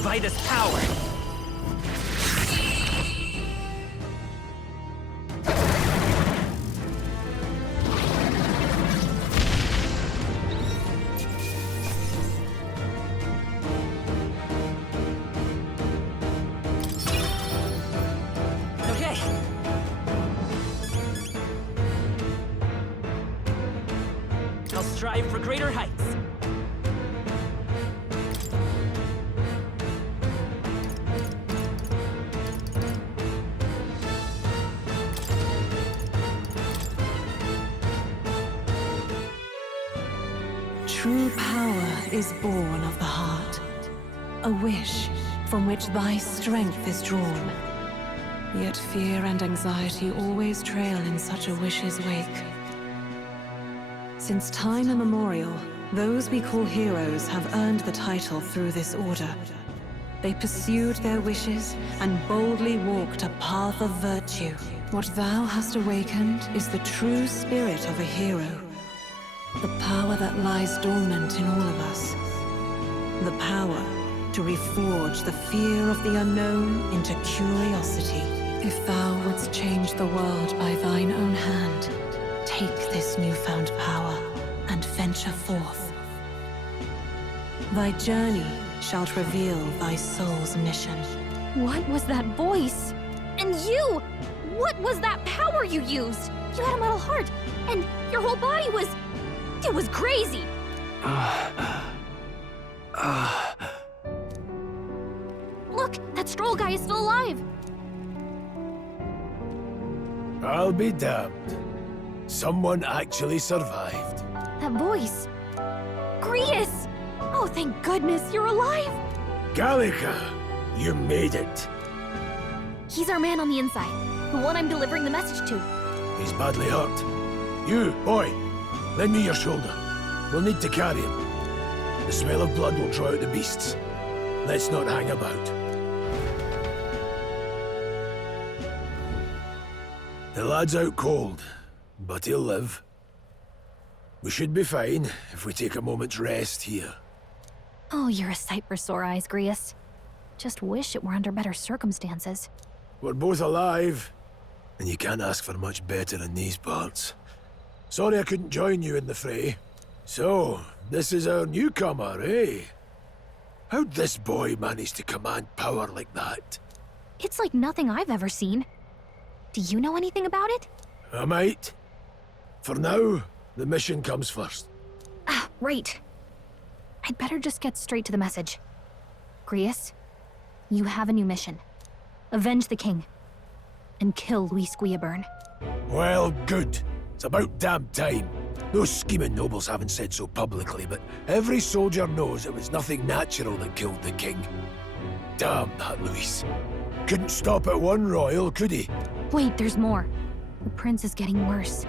Vitus power! Okay. I'll strive for greater heights. True power is born of the heart, a wish from which thy strength is drawn. Yet fear and anxiety always trail in such a wish's wake. Since time immemorial, those we call heroes have earned the title through this order. They pursued their wishes and boldly walked a path of virtue. What thou hast awakened is the true spirit of a hero. The power that lies dormant in all of us. The power to reforge the fear of the unknown into curiosity. If thou wouldst change the world by thine own hand, take this newfound power and venture forth. Thy journey shalt reveal thy soul's mission. What was that voice? And you! What was that power you used? You had a metal heart, and your whole body was... It was crazy! Look, that Stroll guy is still alive! I'll be damned. Someone actually survived. That voice... Grius! Oh, thank goodness you're alive! Gallica, you made it. He's our man on the inside, the one I'm delivering the message to. He's badly hurt. You, boy, lend me your shoulder. We'll need to carry him. The smell of blood will draw out the beasts. Let's not hang about. The lad's out cold, but he'll live. We should be fine if we take a moment's rest here. Oh, you're a sight for sore eyes, Grius. Just wish it were under better circumstances. We're both alive, and you can't ask for much better in these parts. Sorry I couldn't join you in the fray. So, this is our newcomer, eh? How'd this boy manage to command power like that? It's like nothing I've ever seen. Do you know anything about it? I might. For now, the mission comes first. Ah, right. I'd better just get straight to the message. Grius, you have a new mission. Avenge the king. And kill Luis Guillaburn. Well, good. It's about damn time. Those scheming nobles haven't said so publicly, but every soldier knows it was nothing natural that killed the king. Damn that Luis. Couldn't stop at one royal, could he? Wait, there's more. The prince is getting worse.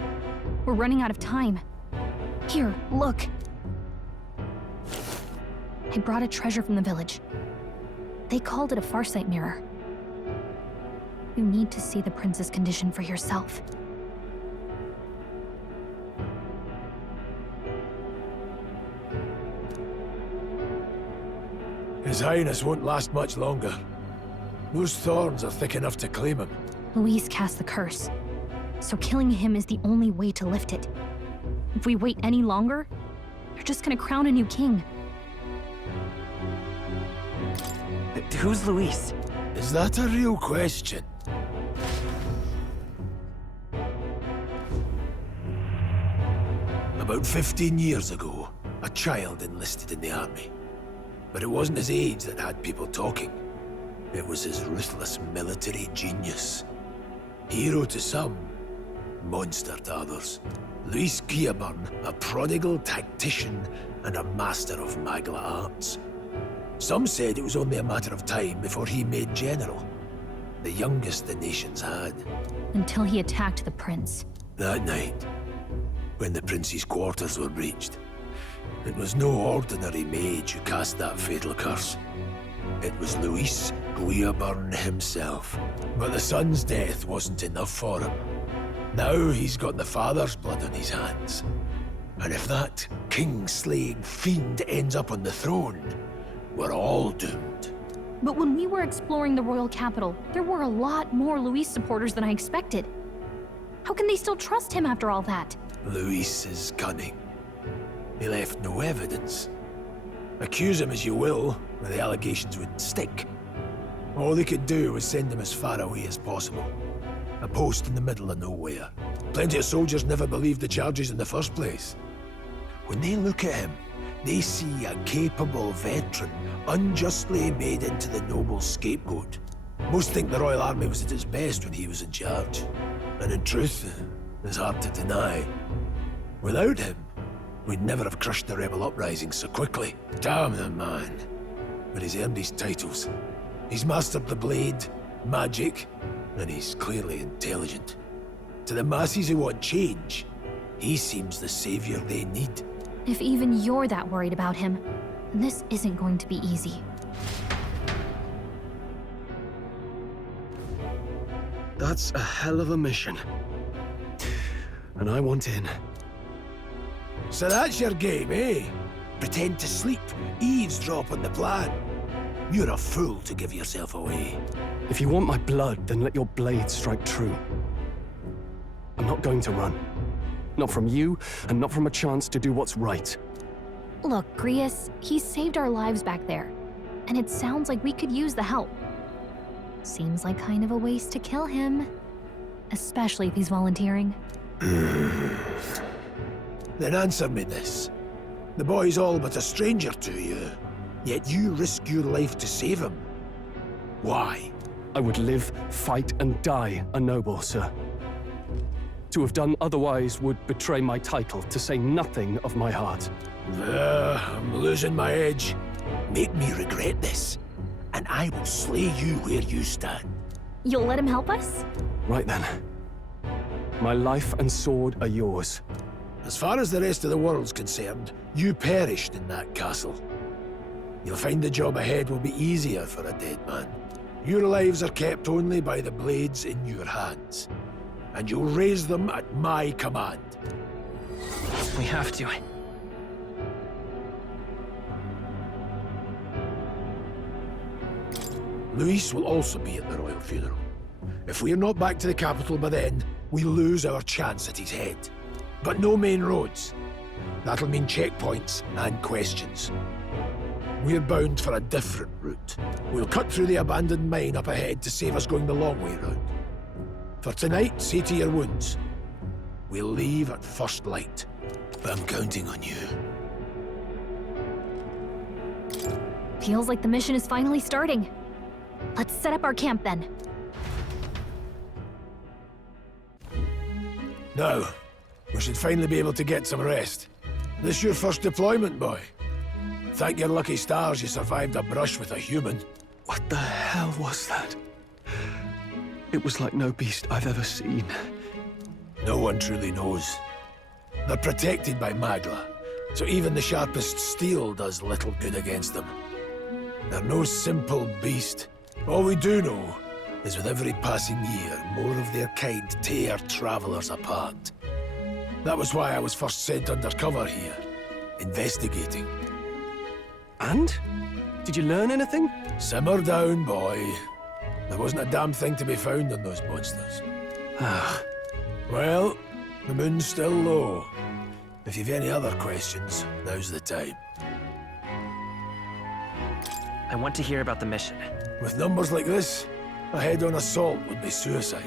We're running out of time. Here, look. I brought a treasure from the village. They called it a farsight mirror. You need to see the prince's condition for yourself. His Highness won't last much longer. Those thorns are thick enough to claim him. Luis cast the curse, so killing him is the only way to lift it. If we wait any longer, you're just gonna crown a new king. Who's Luis? Is that a real question? About 15 years ago, a child enlisted in the army. But it wasn't his age that had people talking. It was his ruthless military genius. Hero to some, monster to others. Luis Guillaburn, a prodigal tactician and a master of Magla arts. Some said it was only a matter of time before he made general. The youngest the nations had. Until he attacked the prince. That night, when the prince's quarters were breached, it was no ordinary mage who cast that fatal curse. It was Luis Guillaburn himself. But the son's death wasn't enough for him. Now he's got the father's blood on his hands. And if that king-slaying fiend ends up on the throne, we're all doomed. But when we were exploring the royal capital, there were a lot more Luis supporters than I expected. How can they still trust him after all that? Luis is cunning. He left no evidence. Accuse him as you will, but the allegations wouldn't stick. All they could do was send him as far away as possible. A post in the middle of nowhere. Plenty of soldiers never believed the charges in the first place. When they look at him, they see a capable veteran unjustly made into the noble scapegoat. Most think the Royal Army was at its best when he was in charge. And in truth, it's hard to deny. Without him, we'd never have crushed the rebel uprising so quickly. Damn the man. But he's earned his titles. He's mastered the blade, magic, and he's clearly intelligent. To the masses who want change, he seems the savior they need. If even you're that worried about him, this isn't going to be easy. That's a hell of a mission. And I want in. So that's your game, eh? Pretend to sleep, eavesdrop on the plan. You're a fool to give yourself away. If you want my blood, then let your blade strike true. I'm not going to run. Not from you, and not from a chance to do what's right. Look, Grius, he saved our lives back there. And it sounds like we could use the help. Seems like kind of a waste to kill him. Especially if he's volunteering. Then answer me this. The boy's all but a stranger to you, yet you risk your life to save him. Why? I would live, fight, and die a noble, sir. To have done otherwise would betray my title, to say nothing of my heart. I'm losing my edge. Make me regret this, and I will slay you where you stand. You'll let him help us? Right then. My life and sword are yours. As far as the rest of the world's concerned, you perished in that castle. You'll find the job ahead will be easier for a dead man. Your lives are kept only by the blades in your hands. And you'll raise them at my command. We have to. Luis will also be at the royal funeral. If we're not back to the capital by then, we lose our chance at his head. But no main roads. That'll mean checkpoints and questions. We're bound for a different route. We'll cut through the abandoned mine up ahead to save us going the long way round. For tonight, see to your wounds. We'll leave at first light. I'm counting on you. Feels like the mission is finally starting. Let's set up our camp then. Now, we should finally be able to get some rest. This your first deployment, boy? Thank your lucky stars you survived a brush with a human. What the hell was that? It was like no beast I've ever seen. No one truly knows. They're protected by Magla, so even the sharpest steel does little good against them. They're no simple beast. All we do know is with every passing year, more of their kind tear travelers apart. That was why I was first sent undercover here, investigating. And? Did you learn anything? Simmer down, boy. There wasn't a damn thing to be found on those monsters. Well, the moon's still low. If you've any other questions, now's the time. I want to hear about the mission. With numbers like this, a head-on assault would be suicide.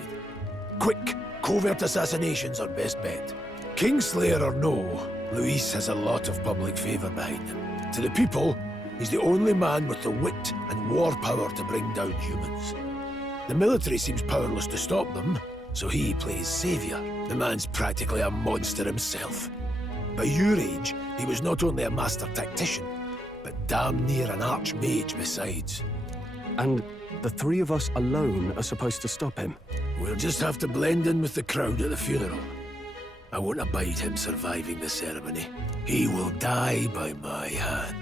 Quick, covert assassinations are best bet. Kingslayer or no, Luis has a lot of public favor behind him. To the people, he's the only man with the wit and war power to bring down humans. The military seems powerless to stop them, so he plays savior. The man's practically a monster himself. By your age, he was not only a master tactician, but damn near an archmage besides. And the three of us alone are supposed to stop him? We'll just have to blend in with the crowd at the funeral. I won't abide him surviving the ceremony. He will die by my hand.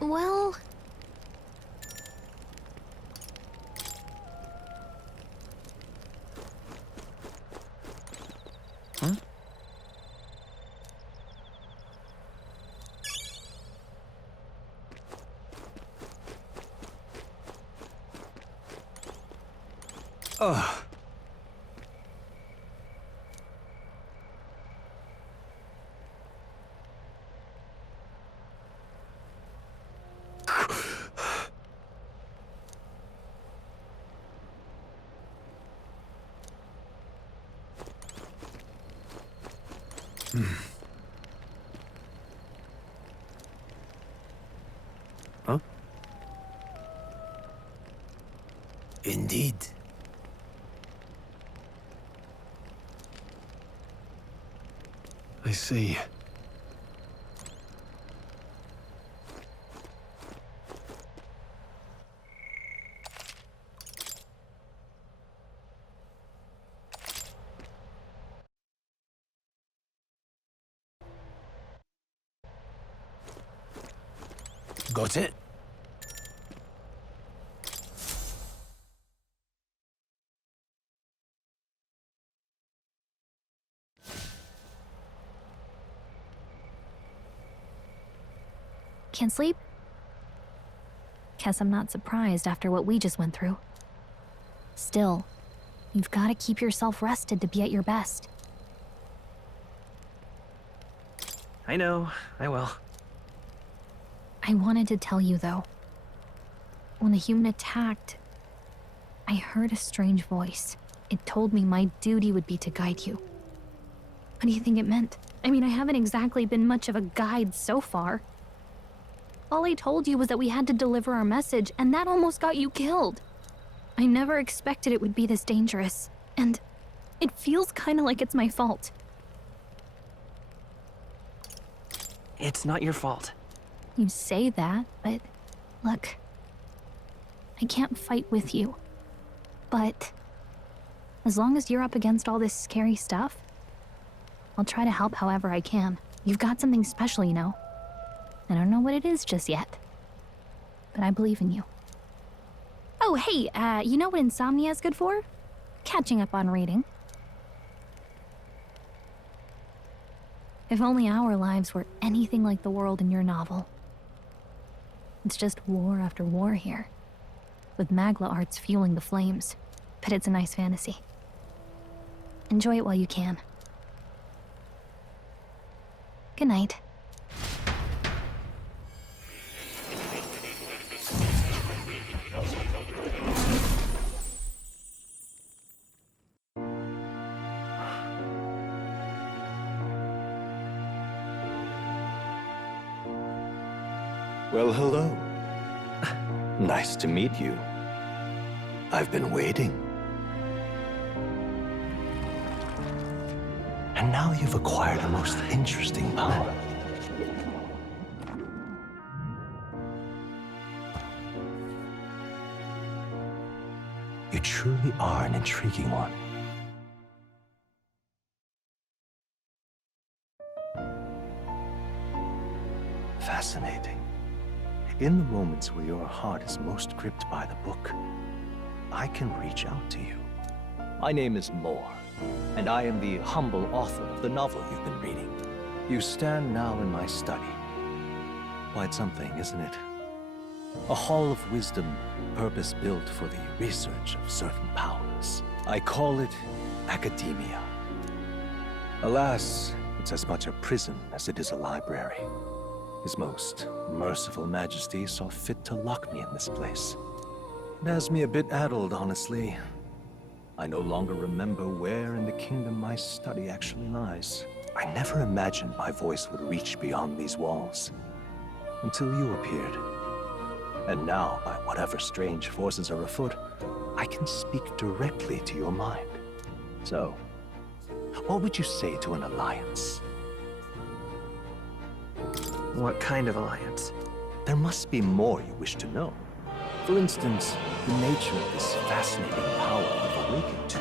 Well... Huh? Ugh. Huh? Indeed. I see. Got it? Can't sleep? Guess I'm not surprised after what we just went through. Still, you've got to keep yourself rested to be at your best. I know, I will. I wanted to tell you, though. When the human attacked, I heard a strange voice. It told me my duty would be to guide you. What do you think it meant? I mean, I haven't exactly been much of a guide so far. All I told you was that we had to deliver our message, and that almost got you killed. I never expected it would be this dangerous, and it feels kind of like it's my fault. It's not your fault. You say that, but look, I can't fight with you. But as long as you're up against all this scary stuff, I'll try to help however I can. You've got something special, you know. I don't know what it is just yet, but I believe in you. Oh, hey, you know what insomnia is good for? Catching up on reading. If only our lives were anything like the world in your novel. It's just war after war here, with Magla arts fueling the flames, but it's a nice fantasy. Enjoy it while you can. Good night. Well, hello. Nice to meet you. I've been waiting. And now you've acquired a most interesting power. You truly are an intriguing one. Fascinating. In the moments where your heart is most gripped by the book, I can reach out to you. My name is Moore, and I am the humble author of the novel you've been reading. You stand now in my study, Quite something, isn't it? A hall of wisdom, purpose-built for the research of certain powers. I call it academia. Alas, it's as much a prison as it is a library. His most merciful majesty saw fit to lock me in this place. It has me a bit addled, honestly. I no longer remember where in the kingdom my study actually lies. I never imagined my voice would reach beyond these walls, until you appeared. And now, by whatever strange forces are afoot, I can speak directly to your mind. So, what would you say to an alliance? What kind of alliance? There must be more you wish to know. For instance, the nature of this fascinating power you've awakened to.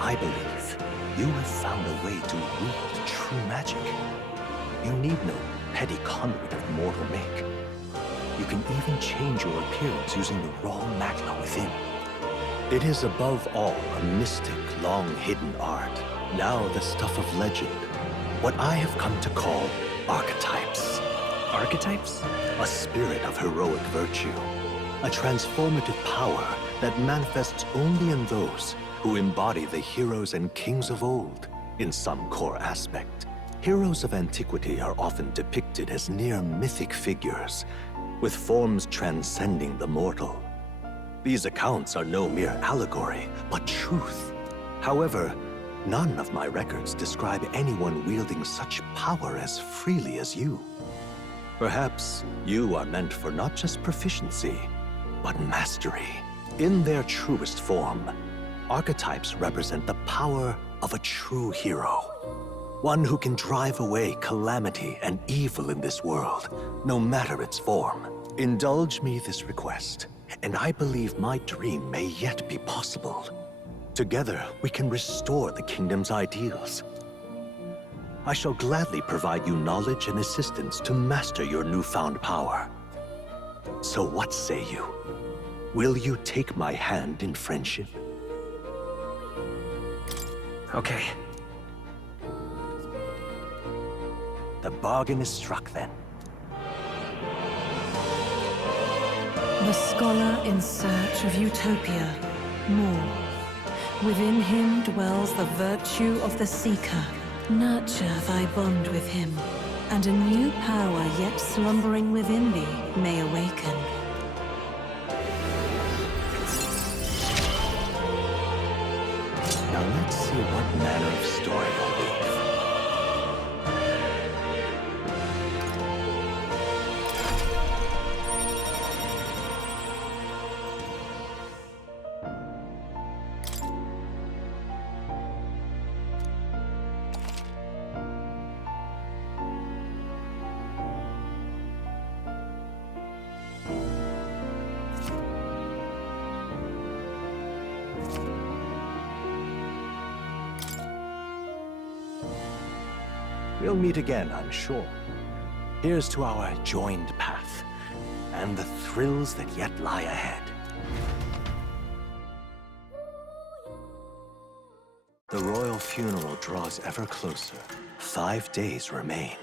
I believe you have found a way to wield true magic. You need no petty conduit of mortal make. You can even change your appearance using the raw magna within. It is above all a mystic, long-hidden art, now the stuff of legend. What I have come to call archetypes. Archetypes? A spirit of heroic virtue. A transformative power that manifests only in those who embody the heroes and kings of old in some core aspect. Heroes of antiquity are often depicted as near mythic figures, with forms transcending the mortal. These accounts are no mere allegory, but truth. However, none of my records describe anyone wielding such power as freely as you. Perhaps you are meant for not just proficiency, but mastery. In their truest form, archetypes represent the power of a true hero. One who can drive away calamity and evil in this world, no matter its form. Indulge me this request, and I believe my dream may yet be possible. Together, we can restore the kingdom's ideals. I shall gladly provide you knowledge and assistance to master your newfound power. So what say you? Will you take my hand in friendship? Okay. The bargain is struck then. The scholar in search of utopia. More. Within him dwells the virtue of the seeker. Nurture thy bond with him, and a new power yet slumbering within thee may awaken. Now let's see what manner of story you'll weave. We'll meet again, I'm sure. Here's to our joined path, and the thrills that yet lie ahead. The royal funeral draws ever closer. 5 days remain.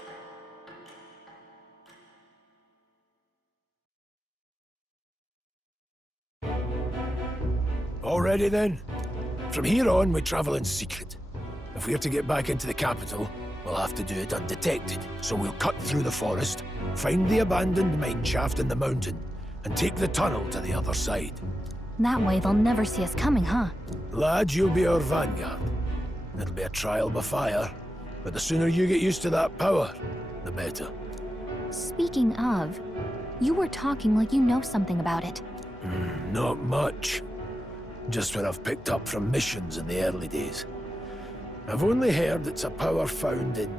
Already then? From here on, we travel in secret. If we're to get back into the capital, we'll have to do it undetected. So we'll cut through the forest, find the abandoned mine shaft in the mountain, and take the tunnel to the other side. That way they'll never see us coming, huh? Lad, you'll be our vanguard. It'll be a trial by fire, but the sooner you get used to that power, the better. Speaking of, you were talking like you know something about it. Not much. Just what I've picked up from missions in the early days. I've only heard it's a power found in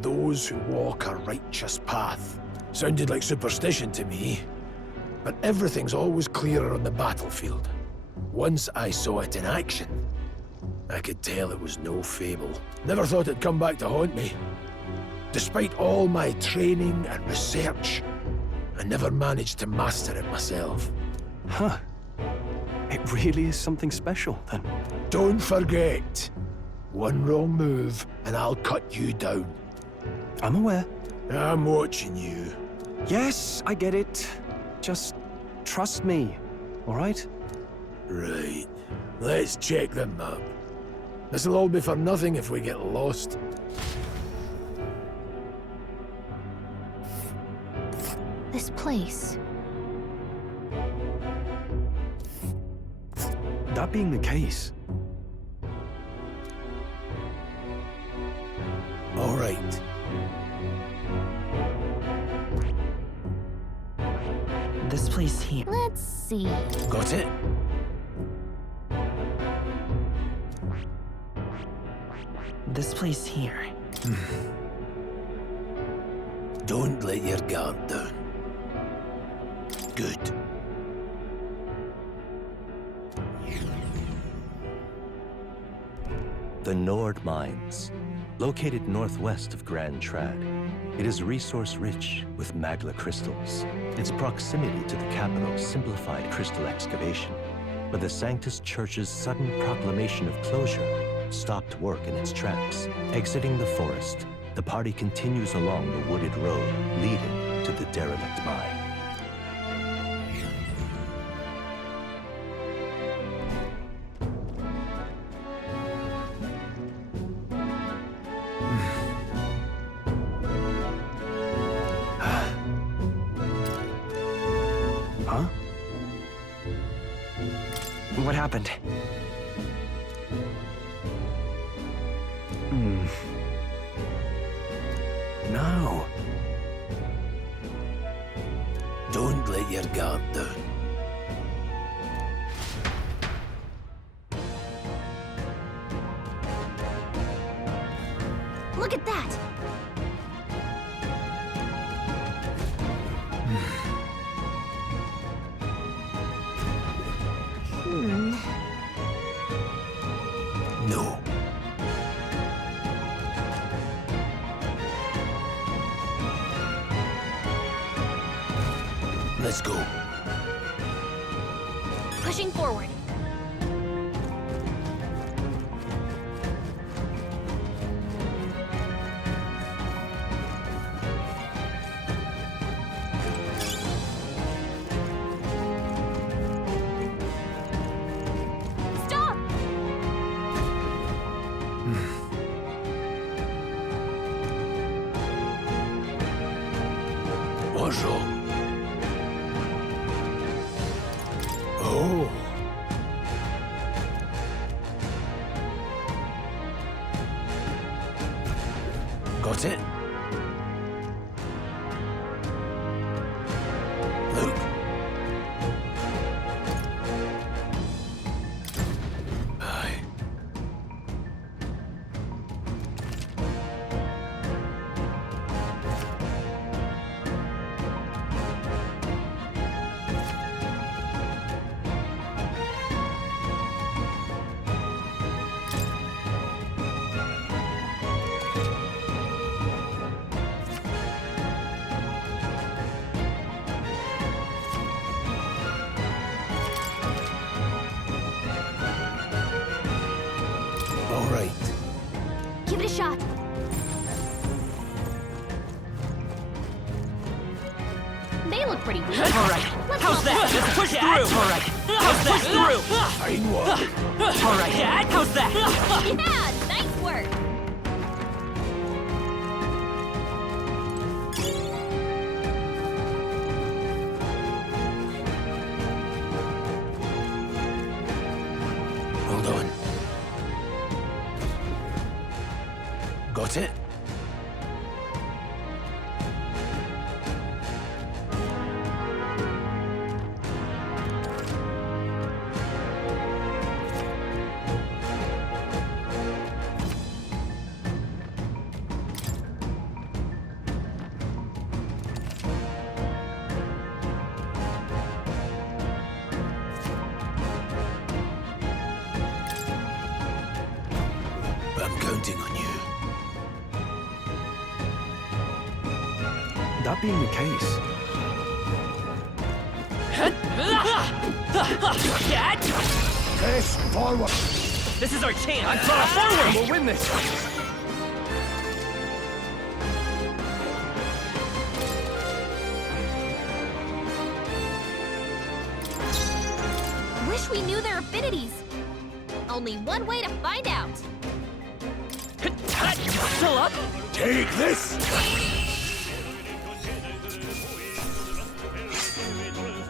those who walk a righteous path. Sounded like superstition to me, but everything's always clearer on the battlefield. Once I saw it in action, I could tell it was no fable. Never thought it'd come back to haunt me. Despite all my training and research, I never managed to master it myself. Huh. It really is something special, then. Don't forget. One wrong move, and I'll cut you down. I'm aware. I'm watching you. Yes, I get it. Just trust me, all right? Right. Let's check the map. This'll all be for nothing if we get lost. This place. That being the case, all right. This place here. Let's see. Got it? This place here. Don't let your guard down. Good. The Nord Mines, located northwest of Grand Trad. It is resource-rich with magla crystals. Its proximity to the capital simplified crystal excavation, but the Sanctus Church's sudden proclamation of closure stopped work in its tracks. Exiting the forest, the party continues along the wooded road leading to the derelict mine. What happened? No. Don't let your guard down. Look at that! No. Let's go. Pushing forward. Stop! What's wrong? Oh. Got it? Luke. Aye. All right. Give it a shot. They look pretty weak. All right. Let's How's hope that? Let's push through. All right. How's that? Through. Fine work. All right. How's that? Yeah, nice work. Hold on. Got it? I'm counting on you. that being the case, Press forward. This is our chance. Forward. we'll win this. we knew their affinities. Only one way to find out. Still up? Take this!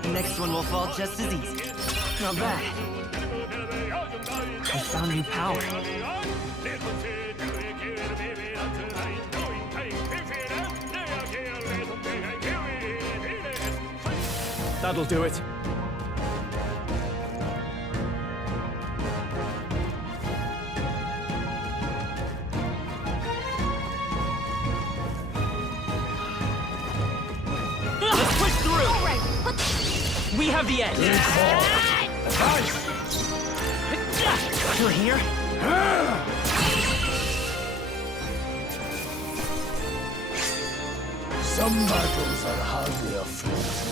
The next one will fall just as easy. Not bad. I found new power. That'll do it. Let's push through! All right, We have the edge! You're here? Some battles are hardly a fluke.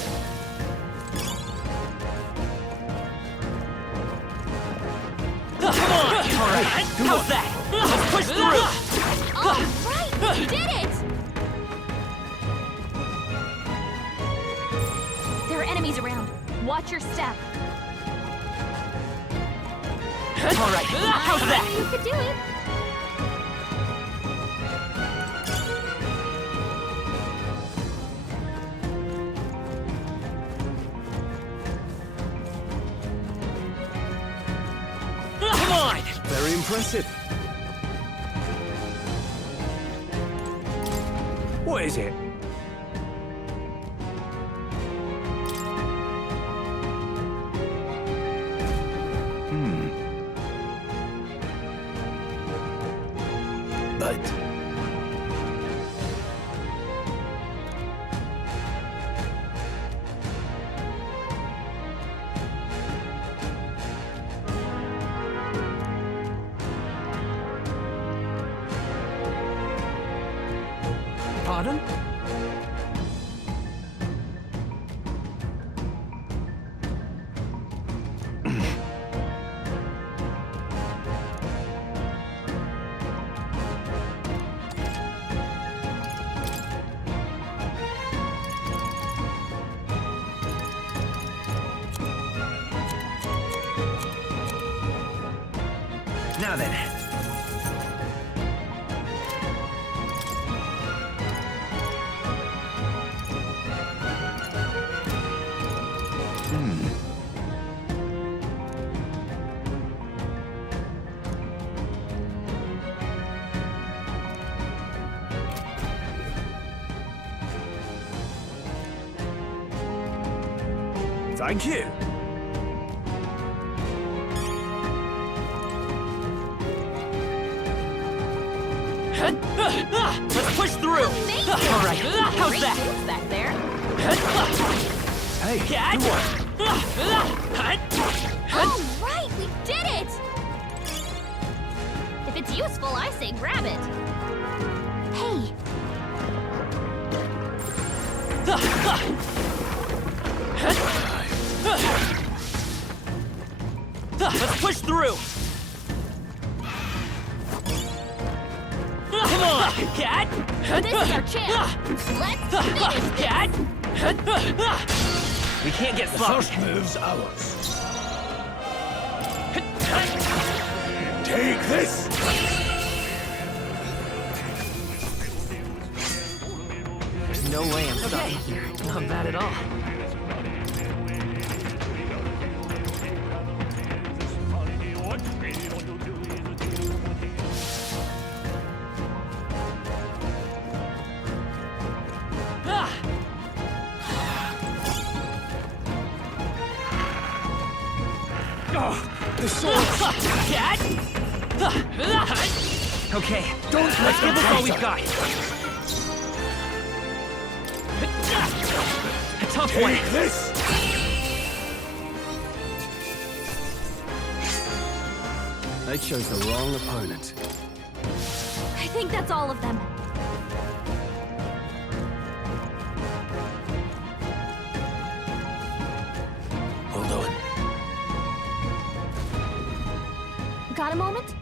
Come on! All right, how's that? Let's push through! all right, we did it! There are enemies around. Watch your step. All right, how's that? You could do it. Come on! Very impressive. What is it? But Pardon? Now then. Thank you. Let's push through! Amazing. All right, how's Great that? moves back there. Hey, Good All right, we did it! If it's useful, I say grab it. Hey, Let's push through! Come on, cat! this is our chance. Let's finish this. Cat! We can't get the sloppy. first move's ours. Take this! There's no way I'm stopping here. Not bad at all. The sword! Cat! Okay, Don't let's give this all we've got. A tough one. Take this! They chose the wrong opponent. I think that's all of them. Hold on. Got a moment?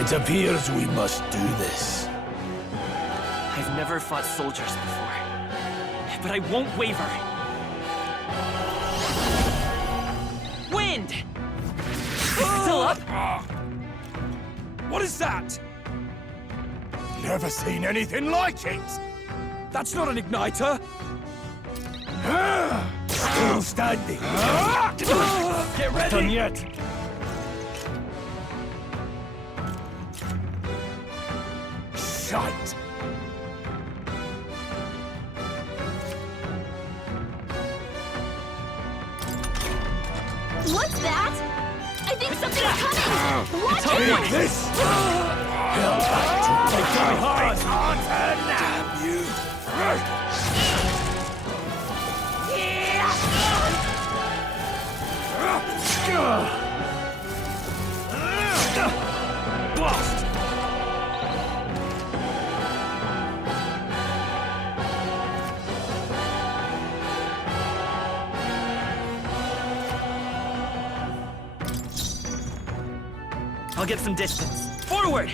It appears we must do this. I've never fought soldiers before, but I won't waver. Wind! Still up? What is that? Never seen anything like it! That's not an igniter! Still standing. Get ready! Done yet. Shite! What's that? I think something's coming! Watch Take it! this! Hell back to take my heart! Damn you! Blast! I'll get some distance. Forward!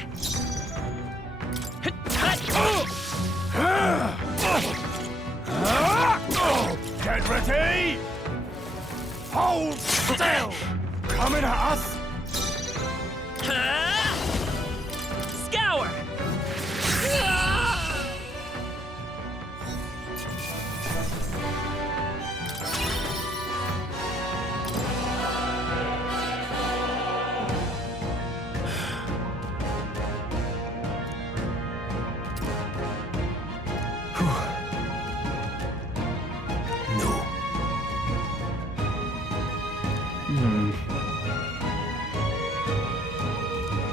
Get ready! Hold still! Coming at us! Scour!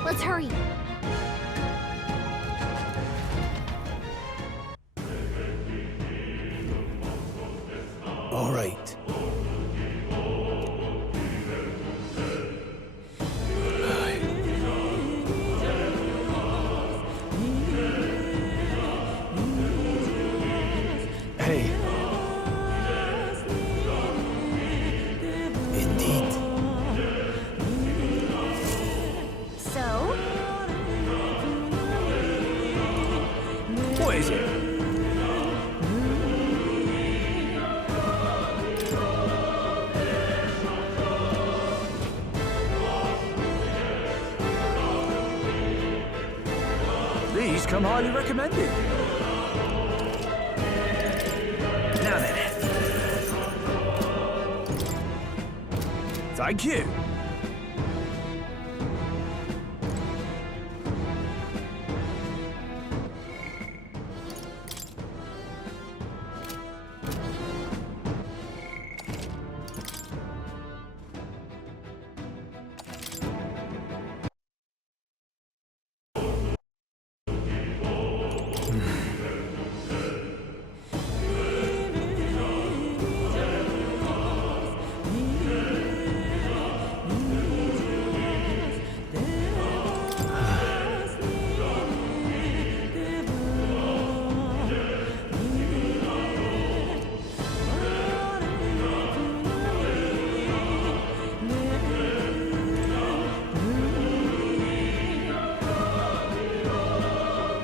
Let's hurry. All right. Hey. Indeed. So? What is it? These come highly recommended. Now then. Thank you.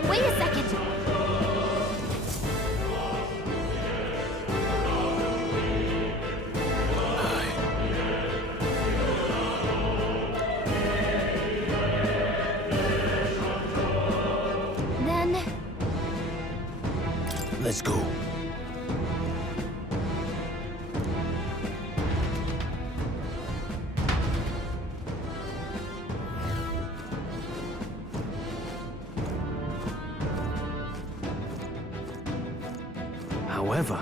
Wait a second. Then... Let's go. However,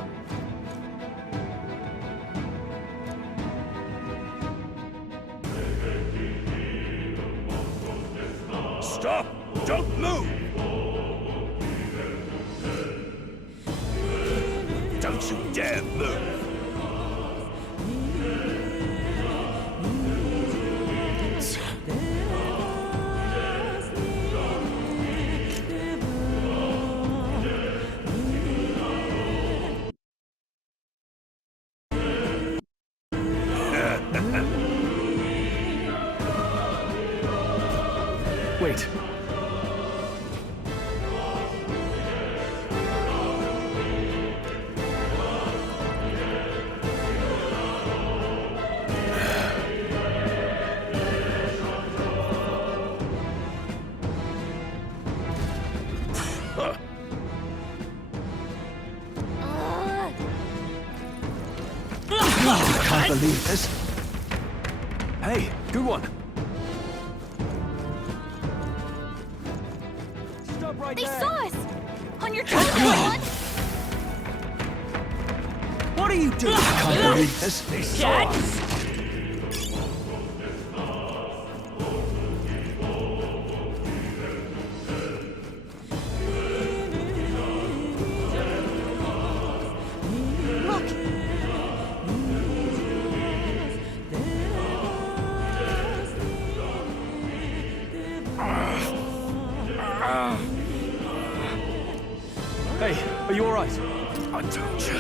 Stop! Don't move! Don't you dare move! wait. I can't believe this. Hey, good one. Stop right there! They saw us! On your toes, everyone! What are you doing? I can't believe this. They saw us! Hey, are you all right? I told you,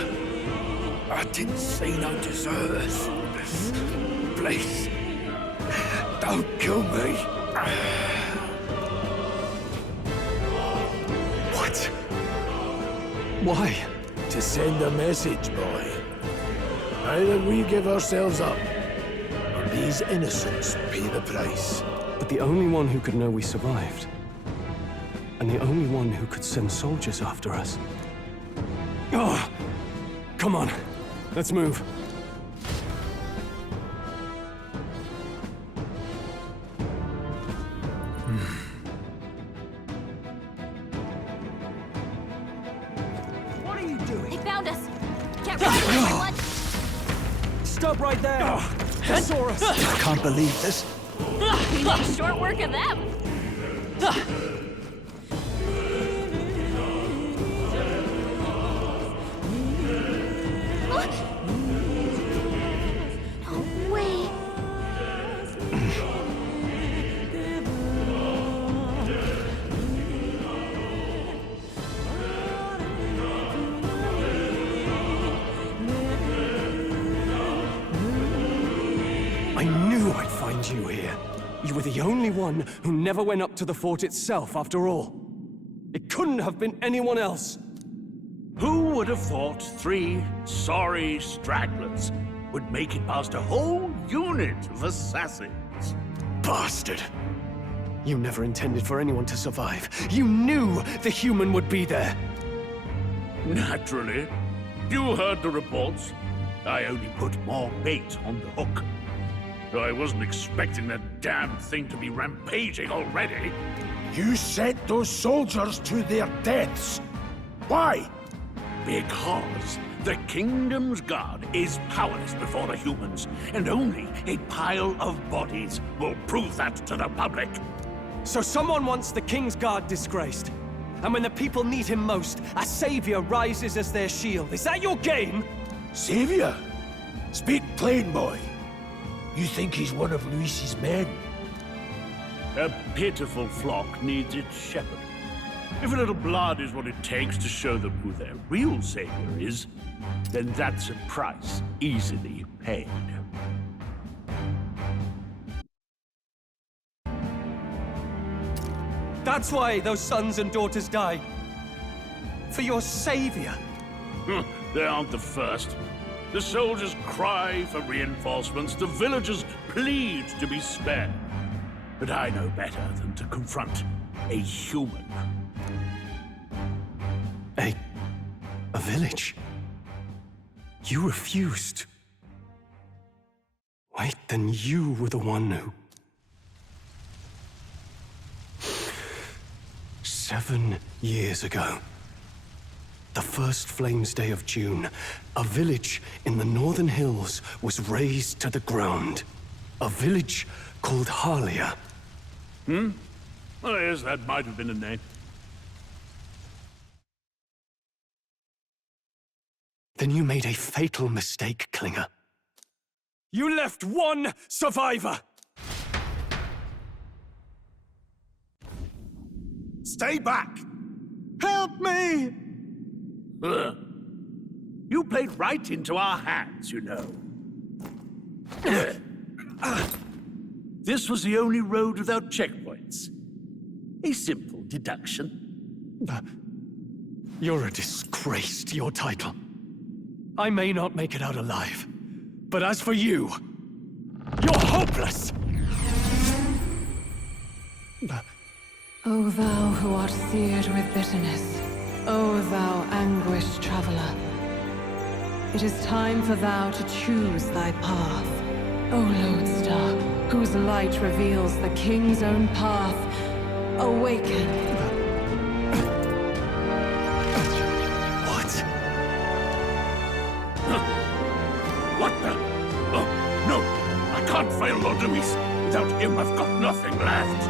I didn't see no deserters in this place. Don't kill me. What? Why? To send a message, boy. Either we give ourselves up, or these innocents pay the price. But the only one who could know we survived, and the only one who could send soldiers after us. Oh, come on, let's move. What are you doing? They found us! Get ready, everyone! Stop right there! They saw us! I can't believe this. We made short work of them! No way! I knew I'd find you here. You were the only one who never went up to the fort itself, after all. It couldn't have been anyone else. Who would have thought 3 sorry stragglers would make it past a whole unit of assassins? Bastard! You never intended for anyone to survive. You knew the human would be there. Naturally. You heard the reports. I only put more bait on the hook. I wasn't expecting that damn thing to be rampaging already. You sent those soldiers to their deaths. Why? Because the kingdom's guard is powerless before the humans, and only a pile of bodies will prove that to the public. So someone wants the King's Guard disgraced. And when the people need him most, a savior rises as their shield. Is that your game? Savior? Speak plain, boy. You think he's one of Luis's men? A pitiful flock needs its shepherd. If a little blood is what it takes to show them who their real savior is, then that's a price easily paid. That's why those sons and daughters died. For your savior. They aren't the first. The soldiers cry for reinforcements, the villagers plead to be spared. But I know better than to confront a human. A village? You refused. Wait, then you were the one who... 7 years ago, the first Flames Day of June, a village in the northern hills was razed to the ground. A village called Harlia. Well, yes, that might have been a name. Then you made a fatal mistake, Klinger. You left one survivor! Stay back! Help me! You played right into our hands, you know. This was the only road without checkpoints. A simple deduction. You're a disgrace to your title. I may not make it out alive, but as for you, you're hopeless! O thou who art seared with bitterness, O thou anguished traveler, it is time for thou to choose thy path. O lodestar, whose light reveals the king's own path, awaken. What? What the? Oh, no! I can't fail Lord Luis. Without him, I've got nothing left.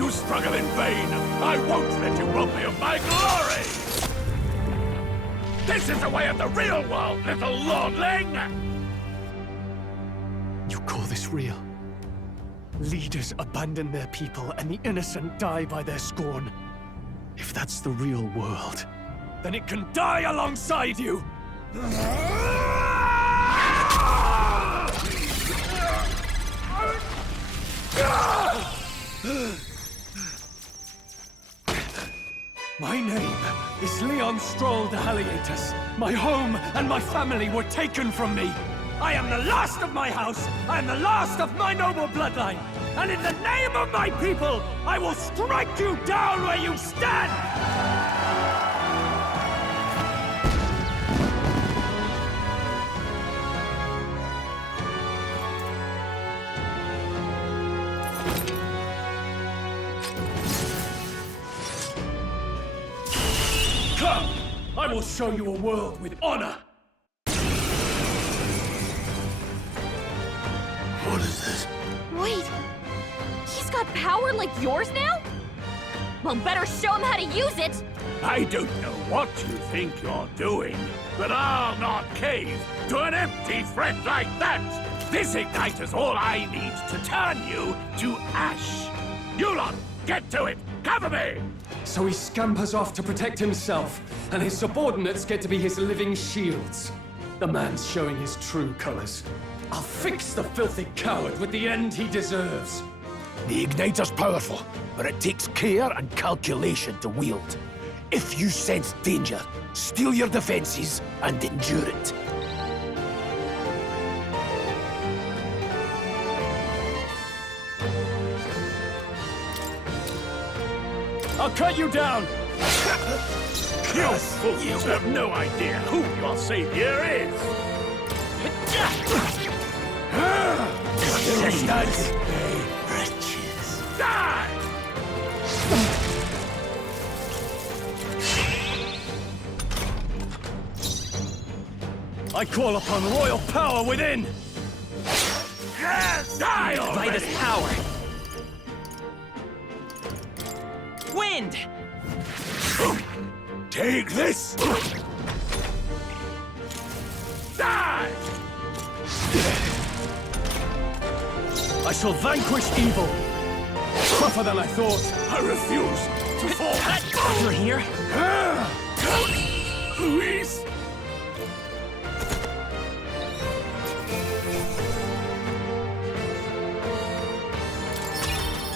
You struggle in vain. I won't let you rob me of my glory! This is the way of the real world, little lordling! You call this real? Leaders abandon their people and the innocent die by their scorn. If that's the real world, then it can die alongside you! My name is Leon Stroll de Halietus. My home and my family were taken from me. I am the last of my house. I am the last of my noble bloodline. And in the name of my people, I will strike you down where you stand! Come! I will show you a world with honor! What is this? Wait, he's got power like yours now? Well, better show him how to use it! I don't know what you think you're doing, but I'll not cave to an empty threat like that! This igniter's all I need to turn you to ash! You lot, get to it! Cover me! So he scampers off to protect himself, and his subordinates get to be his living shields. The man's showing his true colors. I'll fix the filthy coward with the end he deserves. The igniter's powerful, but it takes care and calculation to wield. If you sense danger, steel your defenses and endure it. I'll cut you down! You fools have no idea who your savior is! Riches. Die! I call upon royal power within! Die already! Light is power. Wind! Take this! Die! I shall vanquish evil! Tougher than I thought! I refuse to fall! You're here? Luis!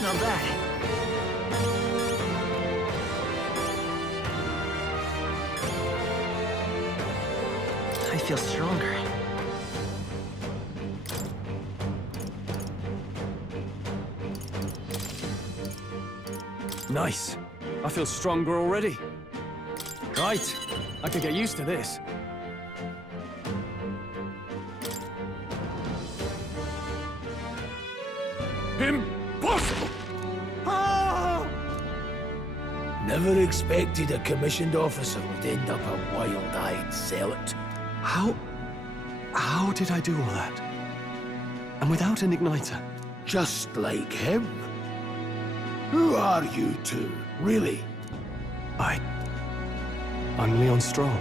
Not bad. I feel stronger. Nice. I feel stronger already. Right. I could get used to this. Impossible! Never expected a commissioned officer would end up a wild-eyed zealot. How did I do all that? And without an igniter? Just like him. Who are you two, really? I'm Leon Stroll.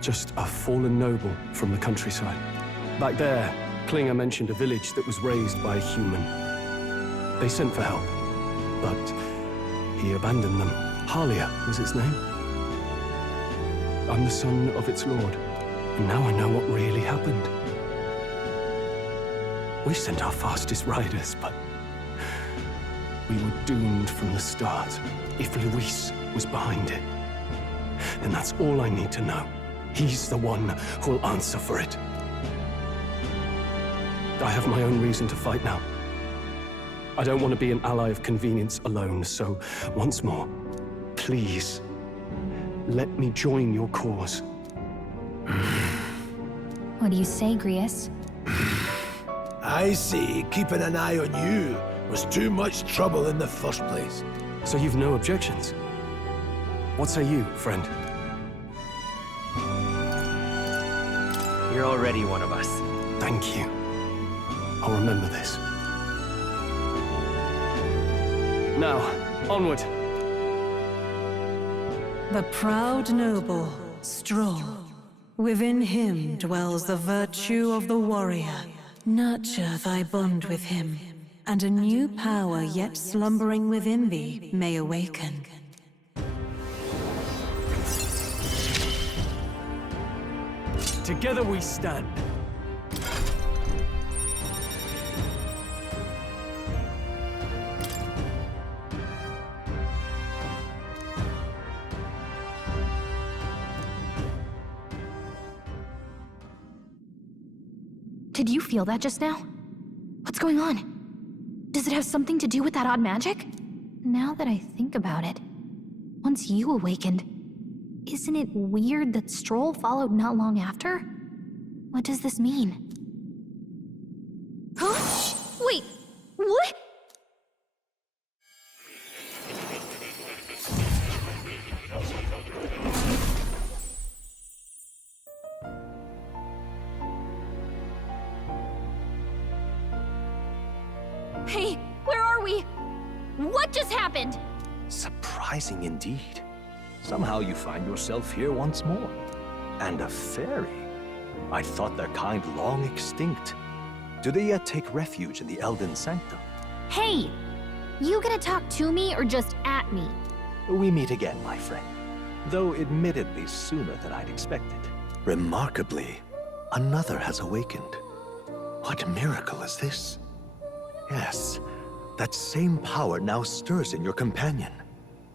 Just a fallen noble from the countryside. Back there, Klinger mentioned a village that was raised by a human. They sent for help, but he abandoned them. Halia was its name. I'm the son of its lord, and now I know what really happened. We sent our fastest riders, but We were doomed from the start. If Luis was behind it, then that's all I need to know. He's the one who will answer for it. I have my own reason to fight now. I don't want to be an ally of convenience alone, so once more, please, let me join your cause. What do you say, Grius? I see keeping an eye on you was too much trouble in the first place. So you've no objections? What say you, friend? You're already one of us. Thank you. I'll remember this. Now, onward. The proud noble, Stroll. Within him dwells the virtue of the warrior. Nurture thy bond with him, and a new power yet slumbering within thee may awaken. Together we stand. Did you feel that just now? What's going on? Does it have something to do with that odd magic? Now that I think about it, once you awakened, isn't it weird that Stroll followed not long after? What does this mean? Huh? Wait, what? Hey, where are we? What just happened? Surprising indeed. Somehow you find yourself here once more. And a fairy. I thought their kind long extinct. Do they yet take refuge in the Elden Sanctum? Hey! You gonna talk to me or just at me? We meet again, my friend. Though admittedly sooner than I'd expected. Remarkably, another has awakened. What miracle is this? Yes, that same power now stirs in your companion.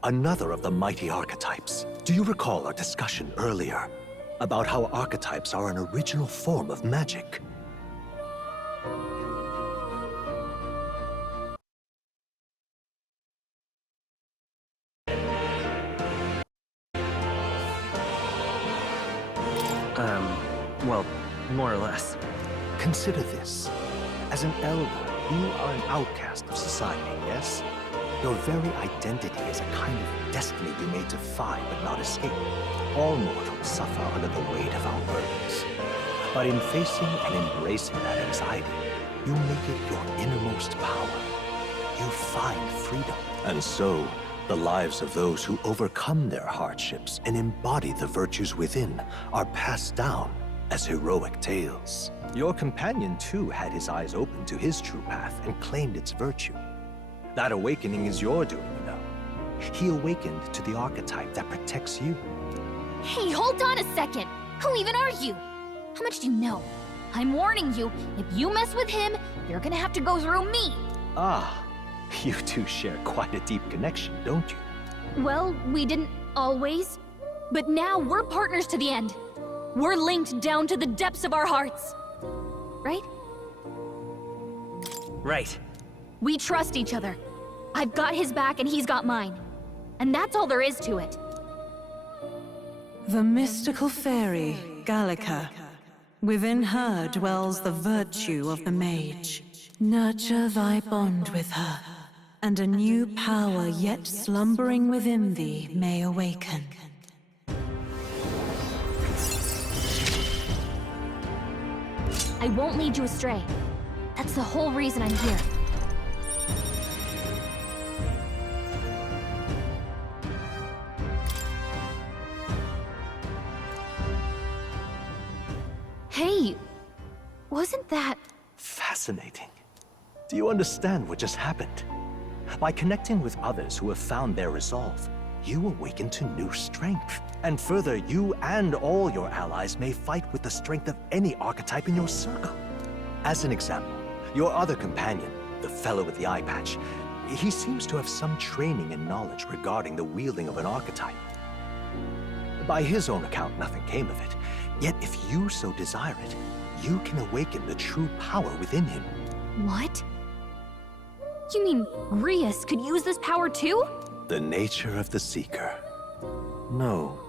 Another of the mighty archetypes. Do you recall our discussion earlier about how archetypes are an original form of magic? Well, more or less. Consider this. As an elder, you are an outcast of society, yes? Your very identity is a kind of destiny you may defy but not escape. All mortals suffer under the weight of our burdens. But in facing and embracing that anxiety, you make it your innermost power. You find freedom. And so, the lives of those who overcome their hardships and embody the virtues within are passed down as heroic tales. Your companion, too, had his eyes open to his true path and claimed its virtue. That awakening is your doing, you know. He awakened to the archetype that protects you. Hey, hold on a second! Who even are you? How much do you know? I'm warning you, if you mess with him, you're gonna have to go through me! Ah, you two share quite a deep connection, don't you? Well, we didn't always. But now we're partners to the end. We're linked down to the depths of our hearts. Right? Right. We trust each other. I've got his back and he's got mine. And that's all there is to it. The mystical fairy, Gallica. Within her dwells the virtue of the mage. Nurture thy bond with her, and a new power yet slumbering within thee may awaken. I won't lead you astray. That's the whole reason I'm here. Hey, wasn't that... Fascinating. Do you understand what just happened? By connecting with others who have found their resolve, you awaken to new strength. And further, you and all your allies may fight with the strength of any archetype in your circle. As an example, your other companion, the fellow with the eye patch, He seems to have some training and knowledge regarding the wielding of an archetype. By his own account, nothing came of it. Yet if you so desire it, you can awaken the true power within him. What? You mean Grius could use this power too? The nature of the Seeker. No.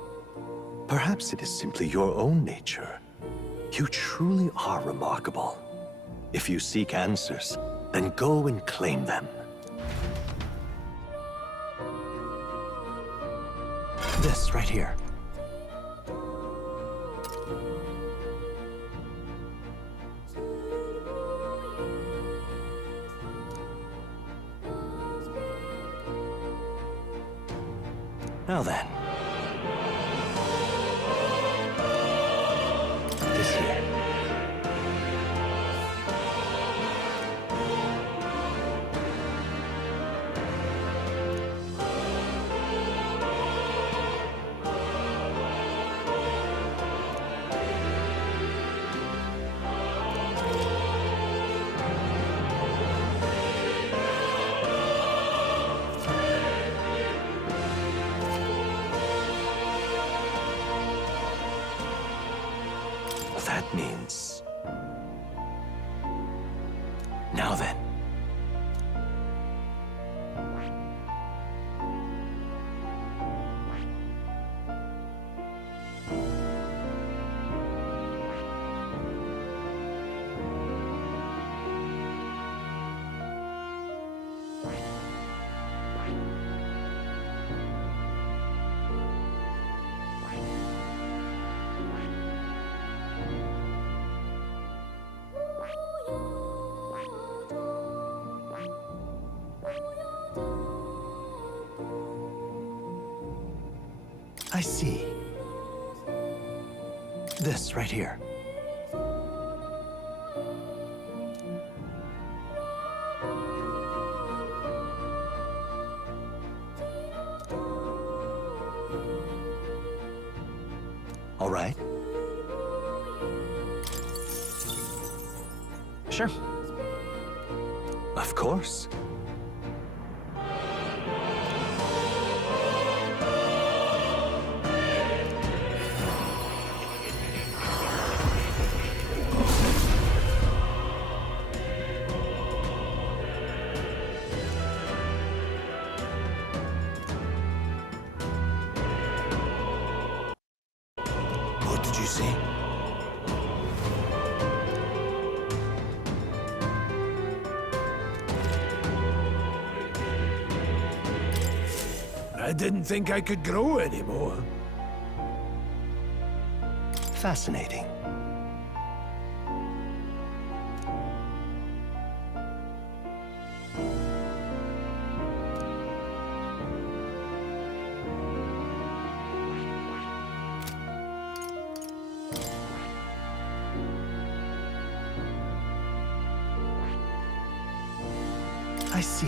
Perhaps it is simply your own nature. You truly are remarkable. If you seek answers, then go and claim them. This right here. Now then. This here. That means... Now then. I see. This right here. All right. Sure. Of course. What did you see? I didn't think I could grow anymore. Fascinating. I see.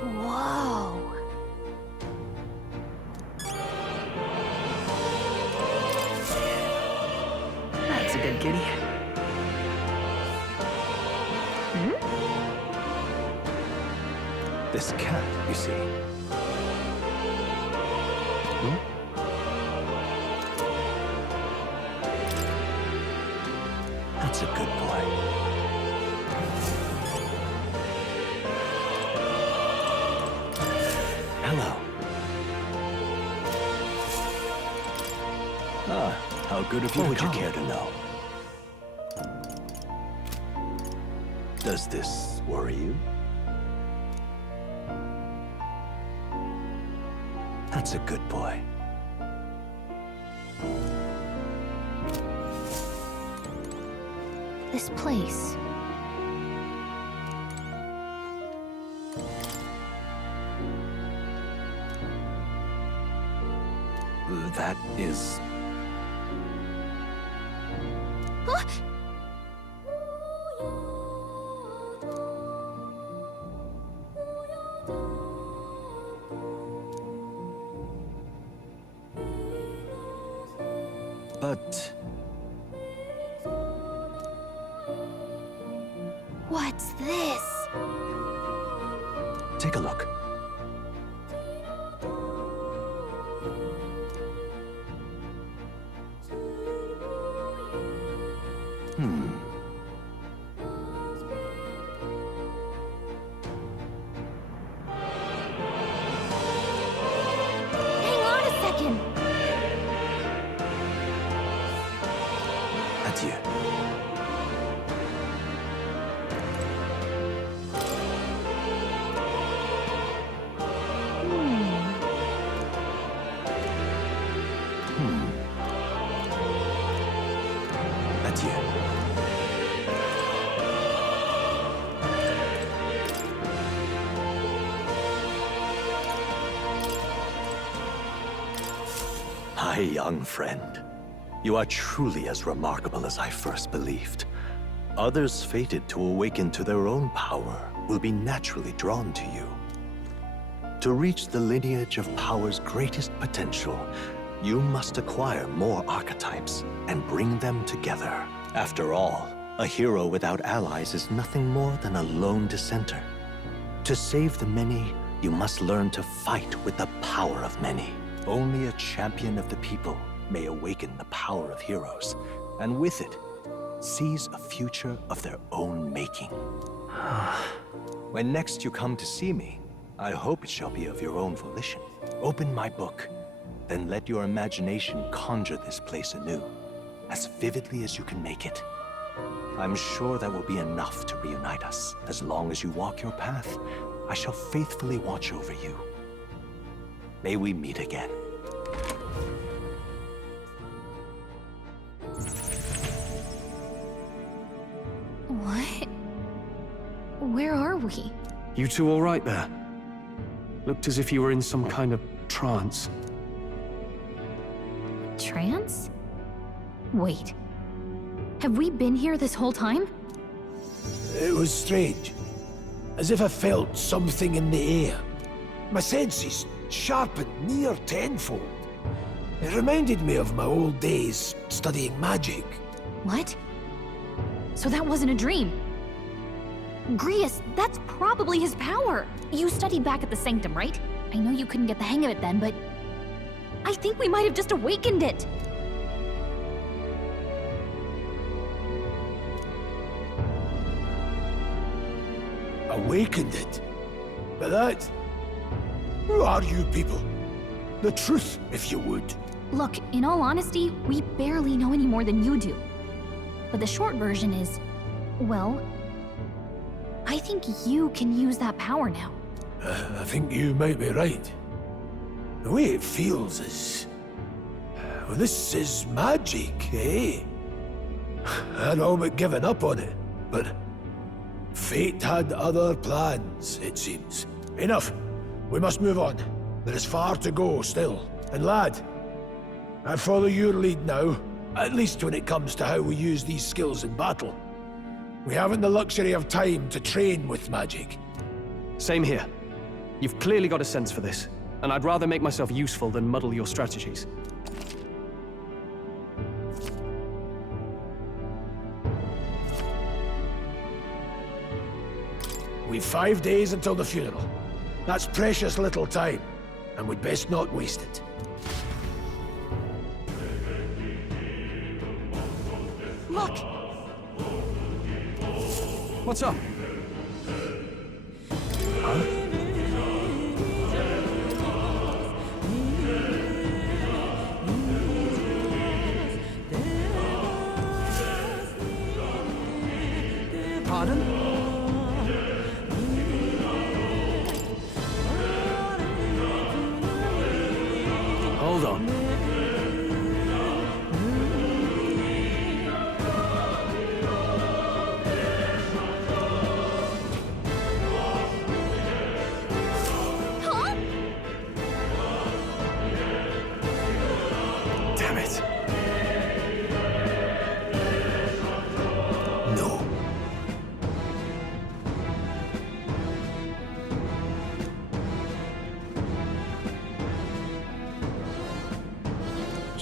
Whoa. That's a good kitty. This cat, you see. That's a good boy. Hello. Ah, how good of you. What would you care to know? Does this worry you? That's a good boy. This place. That is... Huh? But... What's this? Take a look. Hang on a second. Adieu. Adieu. My young friend, you are truly as remarkable as I first believed. Others fated to awaken to their own power will be naturally drawn to you. To reach the lineage of power's greatest potential, you must acquire more archetypes and bring them together. After all, a hero without allies is nothing more than a lone dissenter. To save the many, you must learn to fight with the power of many. Only a champion of the people may awaken the power of heroes, and with it, seize a future of their own making. When next you come to see me, I hope it shall be of your own volition. Open my book, then let your imagination conjure this place anew, as vividly as you can make it. I'm sure that will be enough to reunite us. As long as you walk your path, I shall faithfully watch over you. May we meet again. What? Where are we? You two all right there? Looked as if you were in some kind of trance. Trance? Wait. Have we been here this whole time? It was strange. As if I felt something in the air. My senses sharpened near tenfold. It reminded me of my old days studying magic. What? So that wasn't a dream. Grius, that's probably his power. You studied back at the Sanctum, right? I know you couldn't get the hang of it then, but I think we might have just awakened it. Awakened it? But that... Who are you people? The truth, if you would. Look, in all honesty, we barely know any more than you do. But the short version is, well, I think you can use that power now. I think you might be right. The way it feels is... Well, this is magic, eh? I'd all but given up on it, but... Fate had other plans, it seems. Enough. We must move on. There is far to go still. And lad, I follow your lead now, at least when it comes to how we use these skills in battle. We haven't the luxury of time to train with magic. Same here. You've clearly got a sense for this, and I'd rather make myself useful than muddle your strategies. We've 5 days until the funeral. That's precious little time, and we'd best not waste it. Look! What's up? Huh? Pardon? Hold on.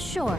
Sure.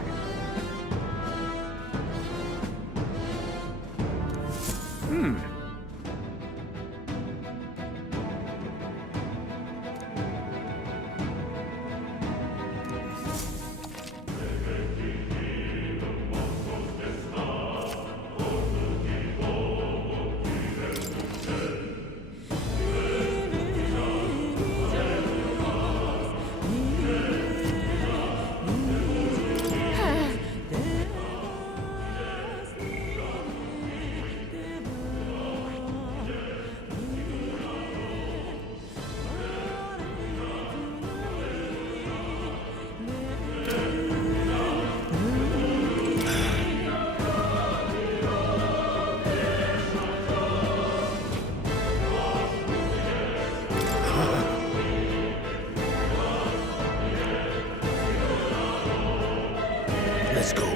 Let's go.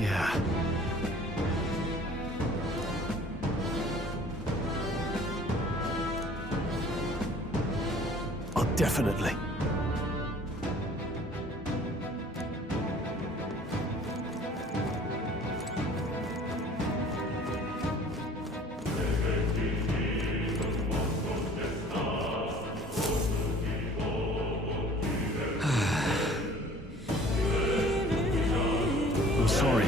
Yeah. Oh, definitely. I'm sorry.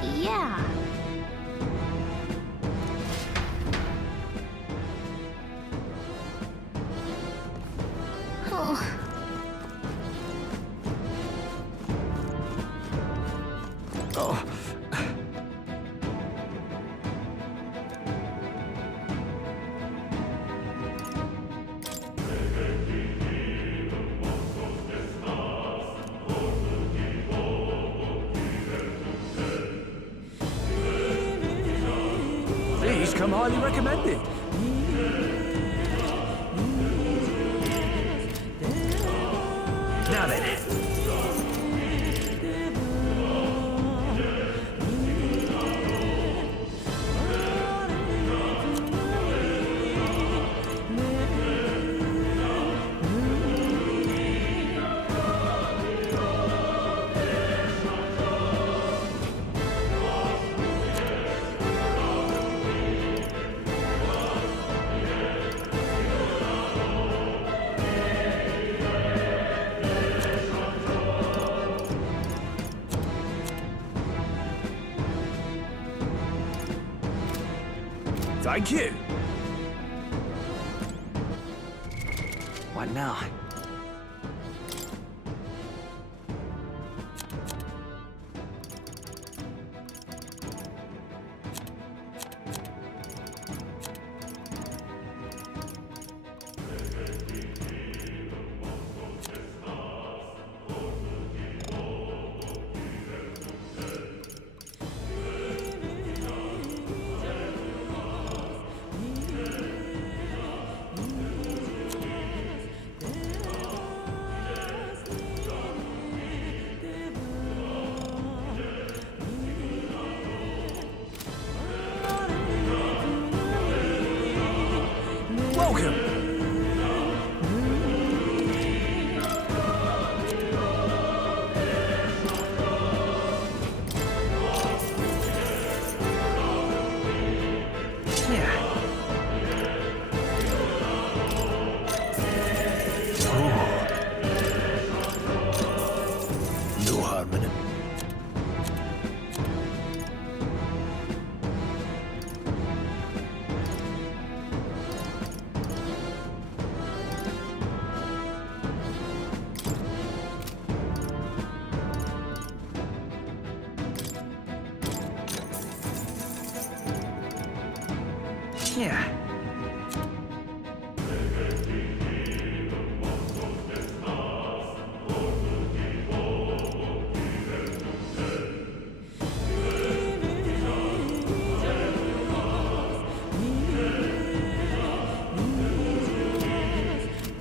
Yeah. Oh. Oh. These come highly recommended. Now then. Thank you. What now? Welcome. No harm in it. here.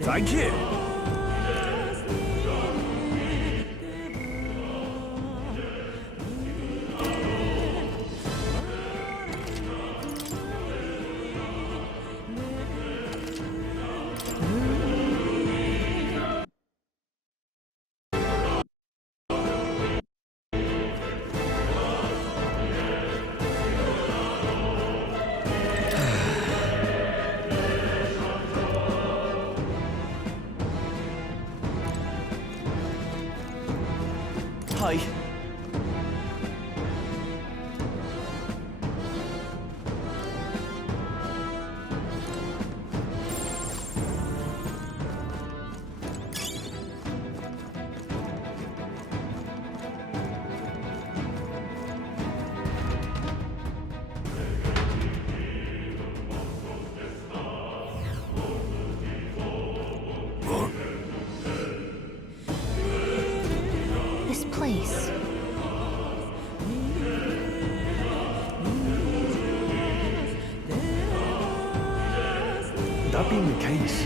Thank you. Hi. This place. That being the case,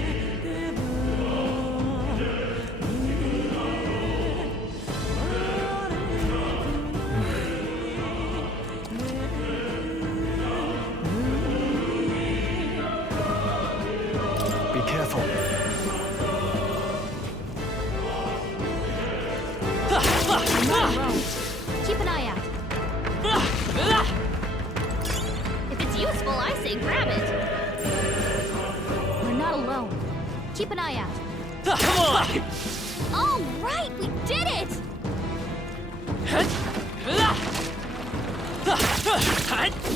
be careful. Keep an eye out. If it's useful, I say grab it. We're not alone. Keep an eye out. Come on! All right, we did it!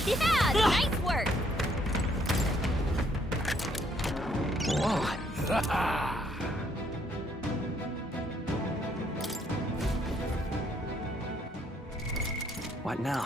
Yeah, nice work! Whoa. What now?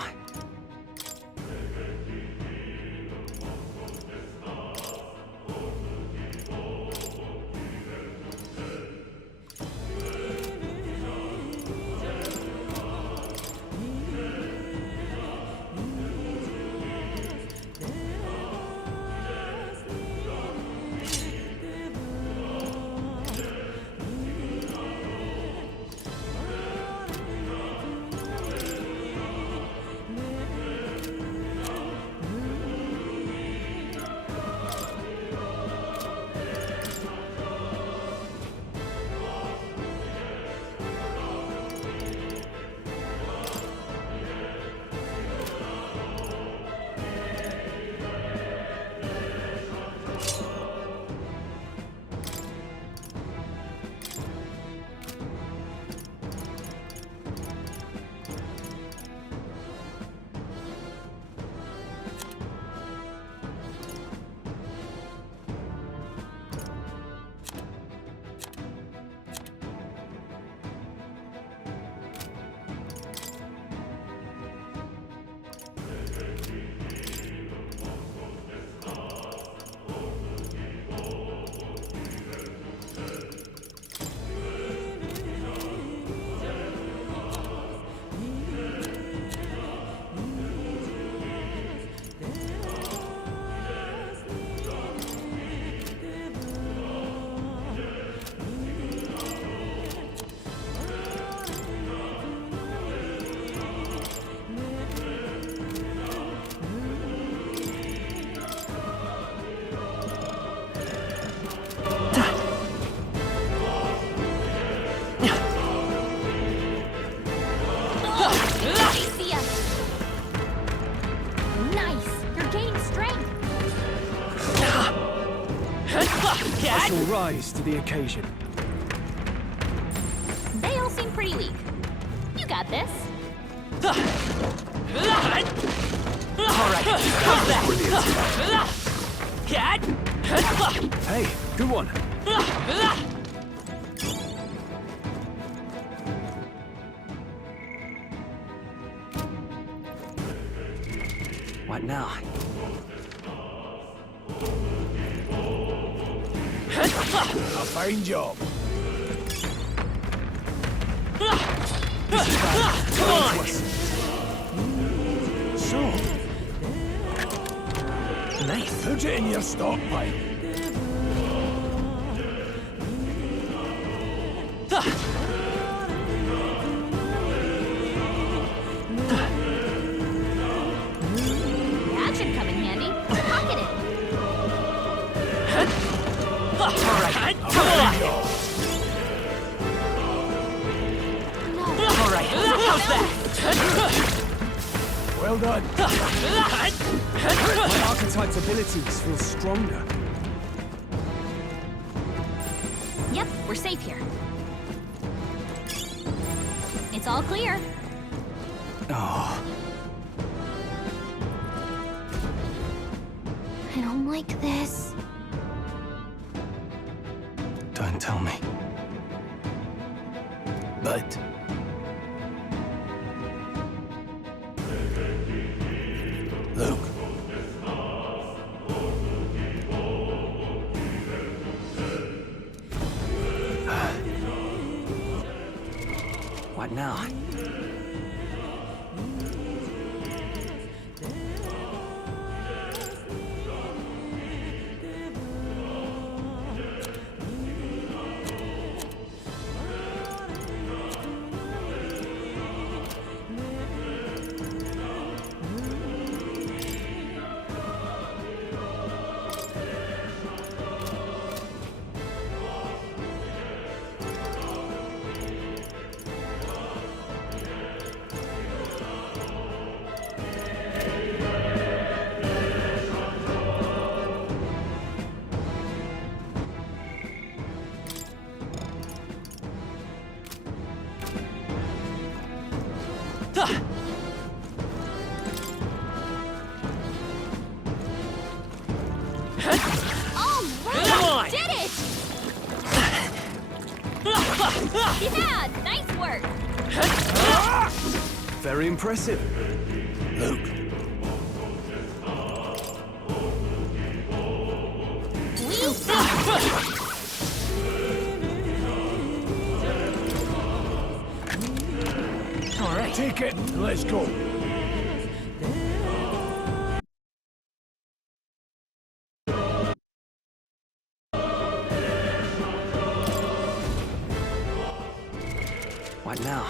I shall rise to the occasion. They all seem pretty weak. You got this. All right, how's that? Hey, good one. What now? A fine job. Come on! So, Nice. put it in your stockpile. That should come in handy. Pocket it. Alright, come on! Alright, how's that? Well done. My archetype's abilities feel stronger. Yep, we're safe here. It's all clear. Oh, I don't like this. Don't tell me. But Luke. What now? Alright! Did it! Yeah, nice work. very impressive. Luke. All right. Take it. Let's go. What now?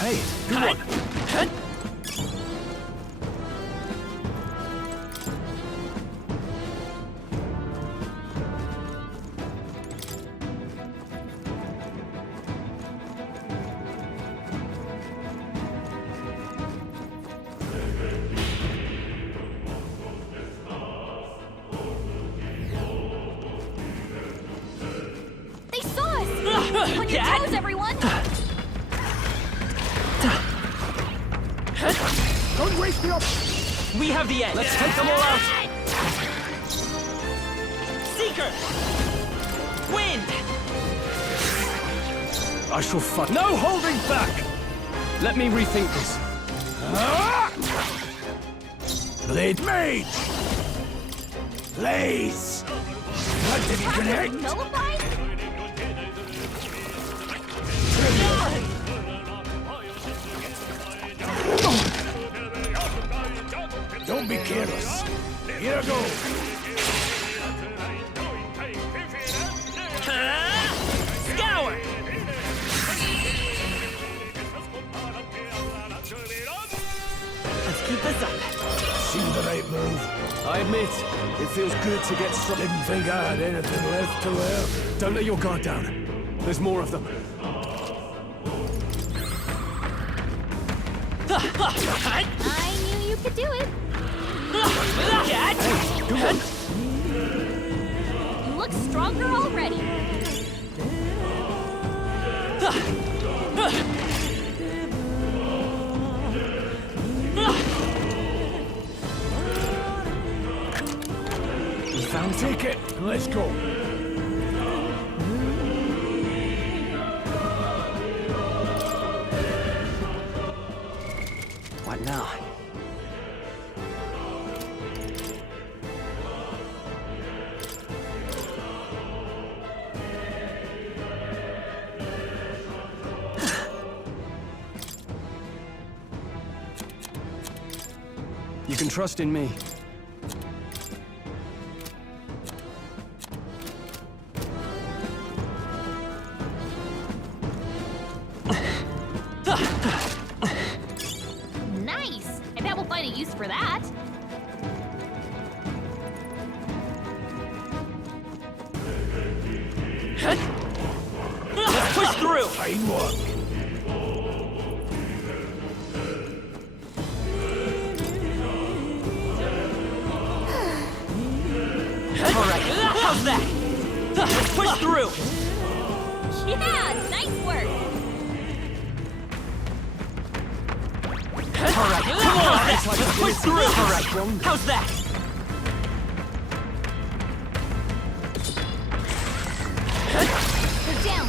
Hey, come on. They saw us! On your toes, everyone! Don't waste the We have the edge. Let's take them all out. Seeker! Wind! I shall fight. No holding back! Let me rethink this. Blade Mage! Blaze! What did he connect? Nullified? Don't be careless. Here I go. Scour! Let's keep this up. Seemed the right move. I admit, it feels good to get some. Didn't think I had anything left to learn. Don't let your guard down. There's more of them. I knew you could do it. You look stronger already. We found ticket. Let's go. What now? You can trust in me. Nice! I bet we'll find a use for that. Let's push through! Fine work. Alright, how's that? Let's push through! Yeah, nice work. Alright, come on! Let's push through! Alright, how's that? They're down.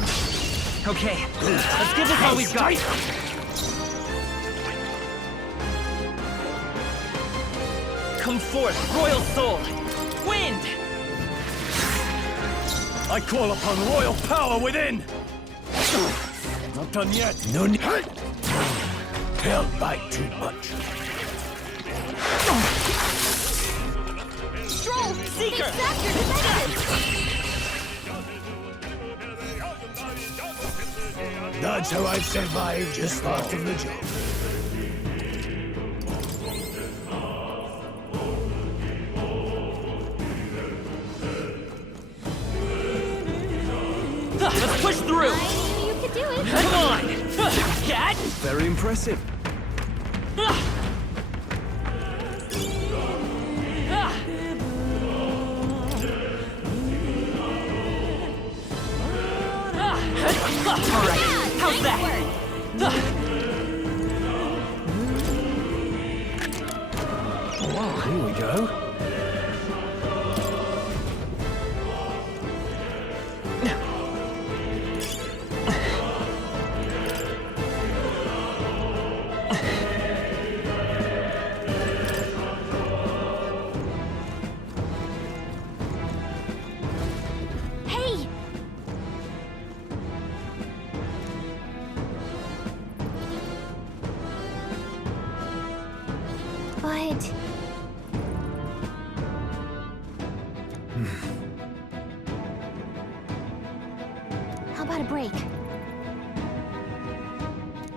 Okay, let's give this all we've got. Come forth, royal soul! Wind! I call upon royal power within. Not done yet. No need. Held back too much. Stroll! Seeker! Accept your defenses! That's how I've survived just starting the job. Let's push through! I knew you could do it. Come on! Cat! Very impressive. Alright, how's that? Wow, here we go. Hey! But... How about a break?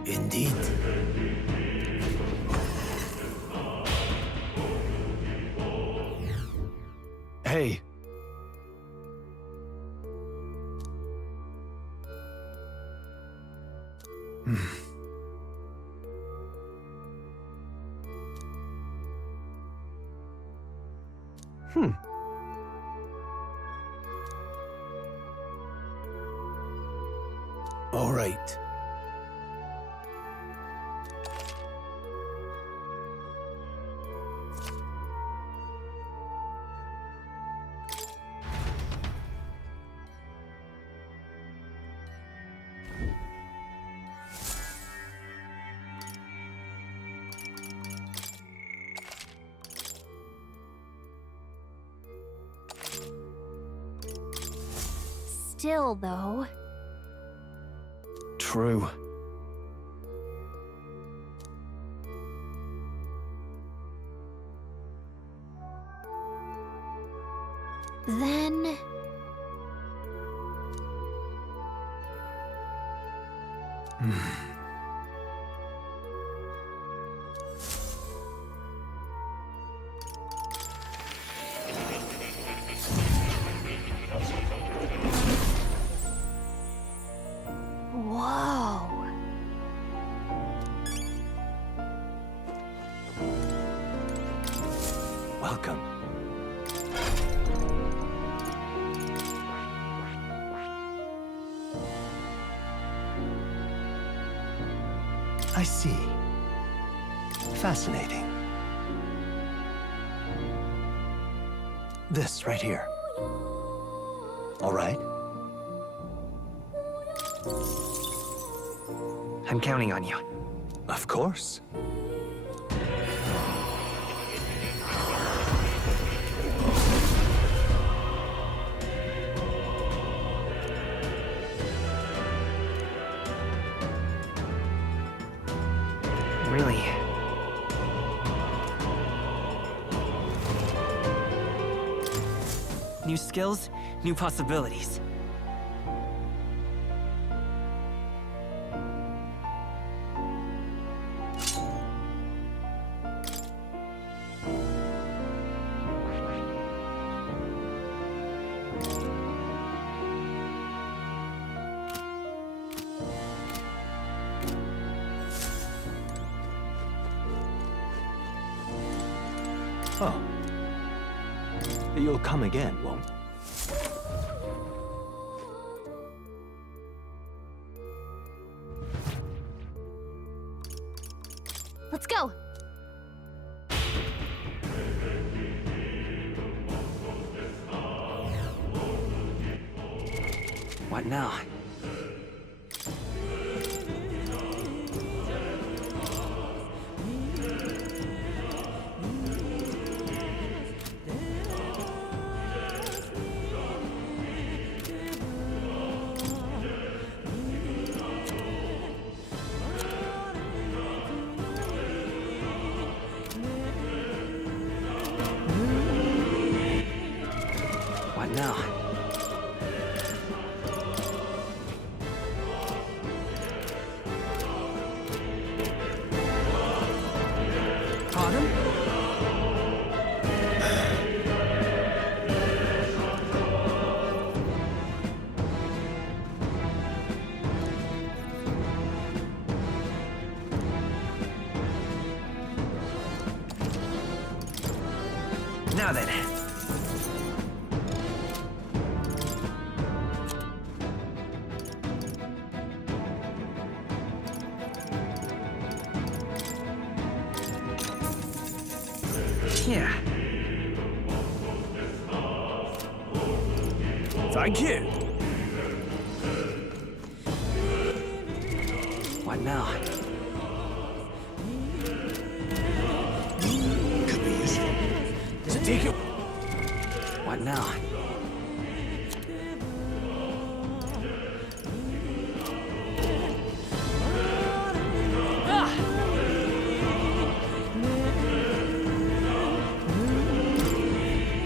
Indeed. Hey. All right. Still, though... True. Then... Whoa. Welcome. I see. Fascinating. This right here. All right. I'm counting on you. Of course. Really? New skills, new possibilities. Oh. You'll come again, won't you? Let's go. What now? What now? Pardon? Now then. Yeah. Thank you. What now? Could be useful. Does it take you? What now?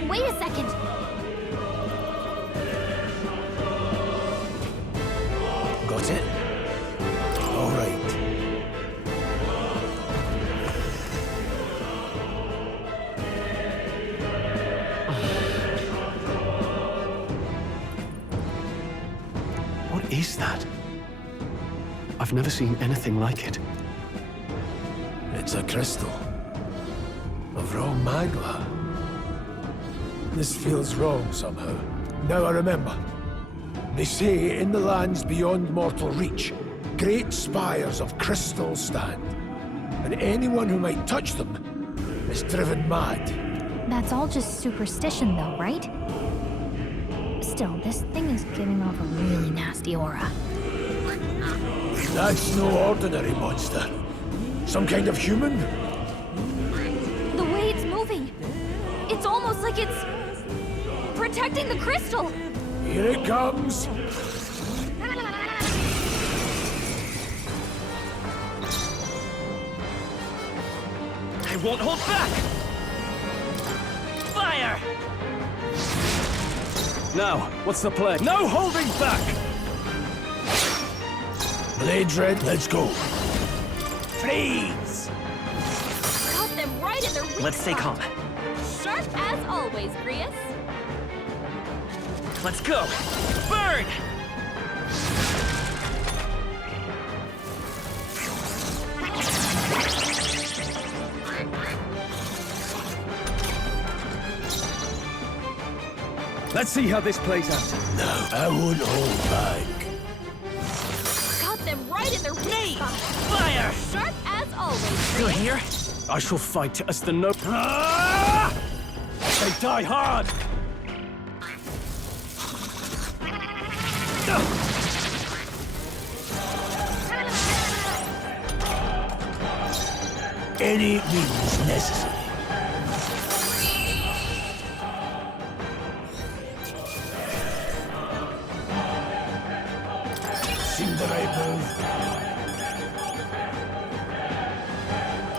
Wait a second. Got it? All right. What is that? I've never seen anything like it. It's a crystal. Of raw magma. This feels wrong somehow. Now I remember. They say in the lands beyond mortal reach, great spires of crystal stand. And anyone who might touch them is driven mad. That's all just superstition, though, right? Still, this thing is giving off a really nasty aura. That's no ordinary monster. Some kind of human? The way it's moving, it's almost like it's protecting the crystal. Here it comes! I won't hold back! Fire! Now, what's the play? No holding back! Blade Red, let's go. Freeze! Got them right in their weak Let's stay calm. Sharp as always, Grius. Let's go! Burn! Let's see how this plays out. No, I won't hold back. Got them right in their weak spot. Fire! Sharp as always, You're Grius. here? I shall fight as the no... They die hard! Any means necessary. Seem the right move.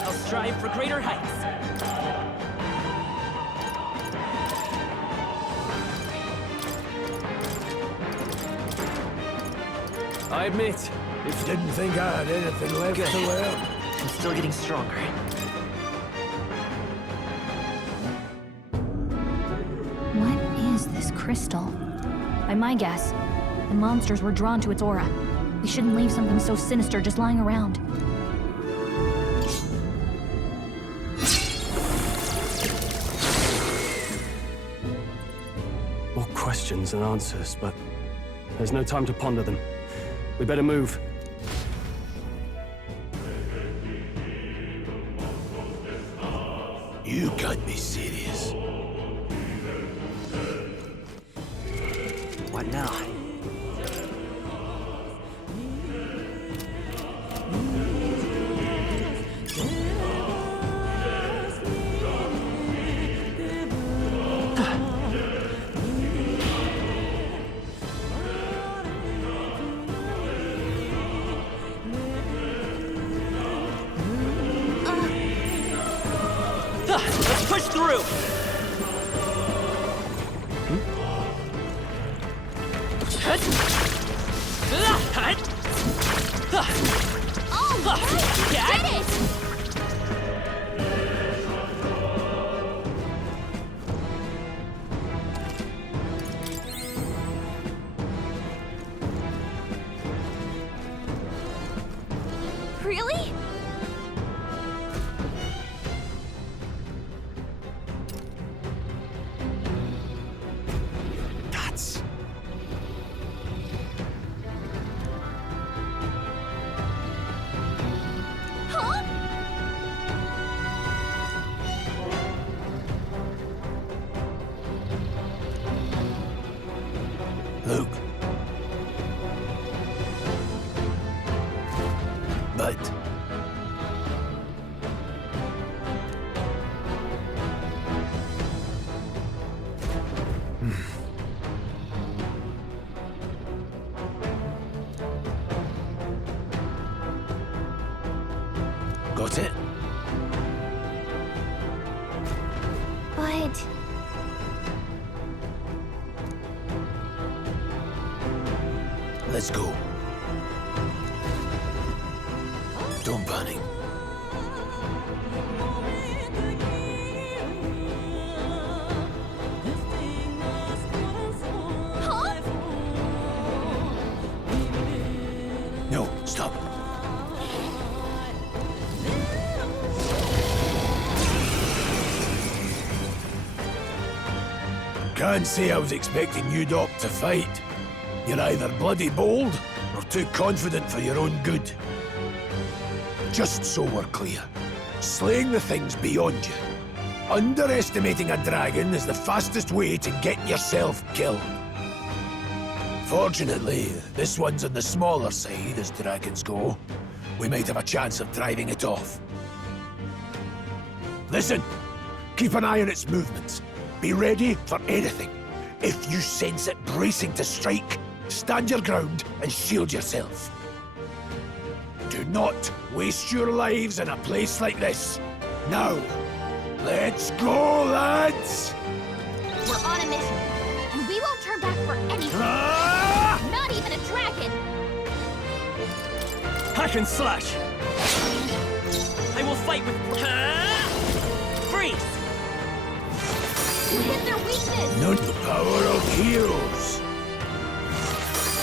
I'll strive for greater heights. I admit, if you didn't think I had anything left to learn. I'm still getting stronger. What is this crystal? By my guess, the monsters were drawn to its aura. We shouldn't leave something so sinister just lying around. More questions than answers, but there's no time to ponder them. We better move. You can't be serious. What now? Let's push through! Oh, Get did it! Really? Guts. Huh? Luke. But... Got it? But... Let's go. Don't panic. Huh? No, stop. Can't say I was expecting you, Doc, to fight. You're either bloody bold or too confident for your own good. Just so we're clear, slaying the thing's beyond you. Underestimating a dragon is the fastest way to get yourself killed. Fortunately, this one's on the smaller side as dragons go. We might have a chance of driving it off. Listen, keep an eye on its movements. Be ready for anything. If you sense it bracing to strike, stand your ground and shield yourself. Do not waste your lives in a place like this. Now, let's go, lads! We're on a mission, and we won't turn back for anything. Not even a dragon! Hack and slash! I will fight with... Freeze! You hit their weakness! Not the power of heroes!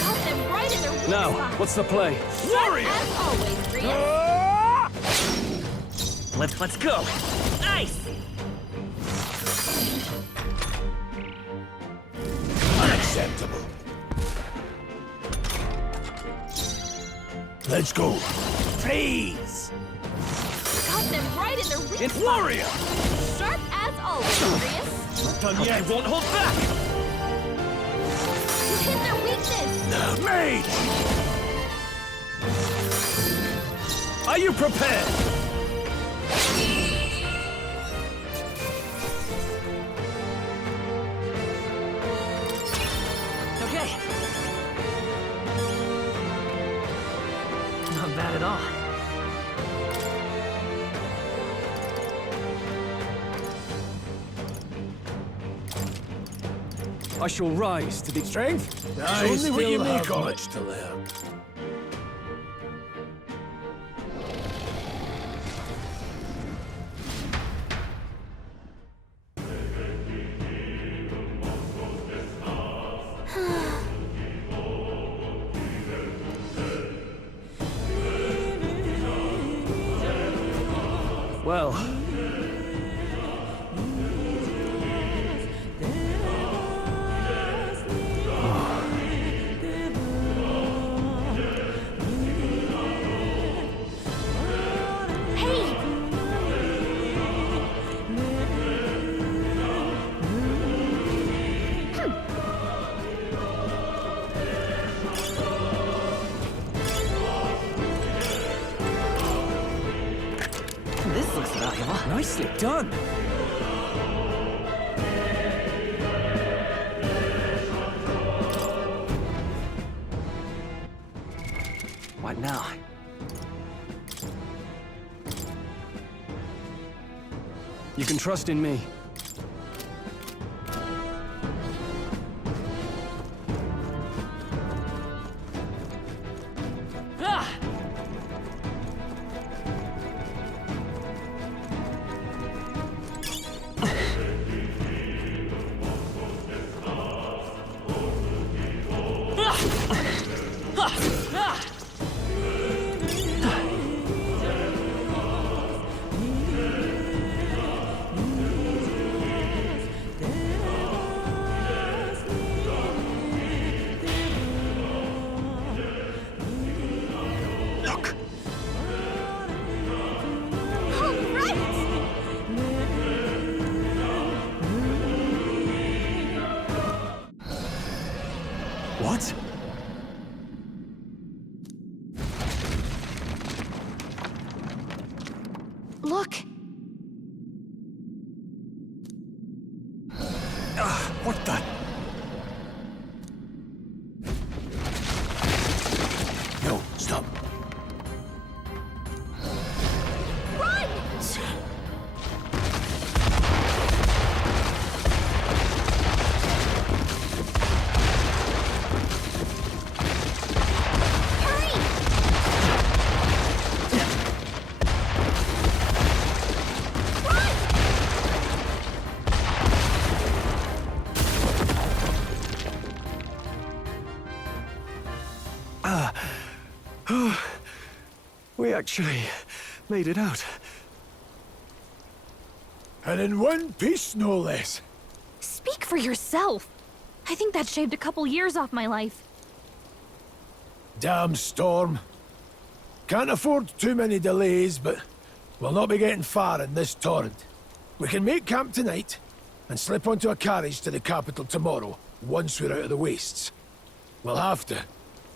Got them right in their weak Now, spot. what's the play? Warrior! As always, Rias. Let's go! Nice! Unacceptable. Let's go. Freeze! Got them right in their weak It's spot. Warrior! Sharp as always, Rias. Not done yet. I won't hold back! You hit their weakness! Now, mage! Are you prepared? Okay. Not bad at all. I shall rise to the Strength? I It's only what you still make have of much to learn. Well, Hey! This looks valuable. nicely done. What now? You can trust in me. Ah! Look! What? Look! What the? No, stop. Run! We actually made it out. And in one piece, no less. Speak for yourself. I think that shaved a couple years off my life. Damn storm. Can't afford too many delays, but we'll not be getting far in this torrent. We can make camp tonight and slip onto a carriage to the capital tomorrow, once we're out of the wastes. We'll have to,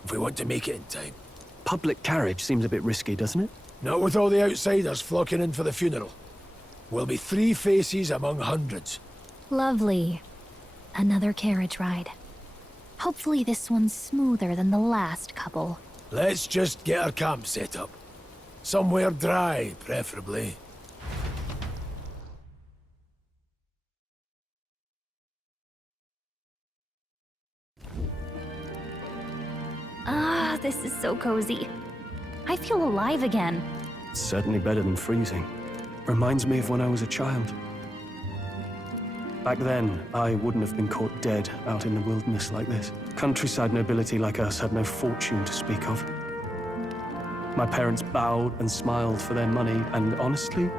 if we want to make it in time. Public carriage seems a bit risky, doesn't it? Not with all the outsiders flocking in for the funeral. We'll be 3 faces among hundreds. Lovely. Another carriage ride. Hopefully this one's smoother than the last couple. Let's just get our camp set up. Somewhere dry, preferably. Ah, this is so cozy. I feel alive again. It's certainly better than freezing. Reminds me of when I was a child. Back then, I wouldn't have been caught dead out in the wilderness like this. Countryside nobility like us had no fortune to speak of. My parents bowed and smiled for their money, and honestly,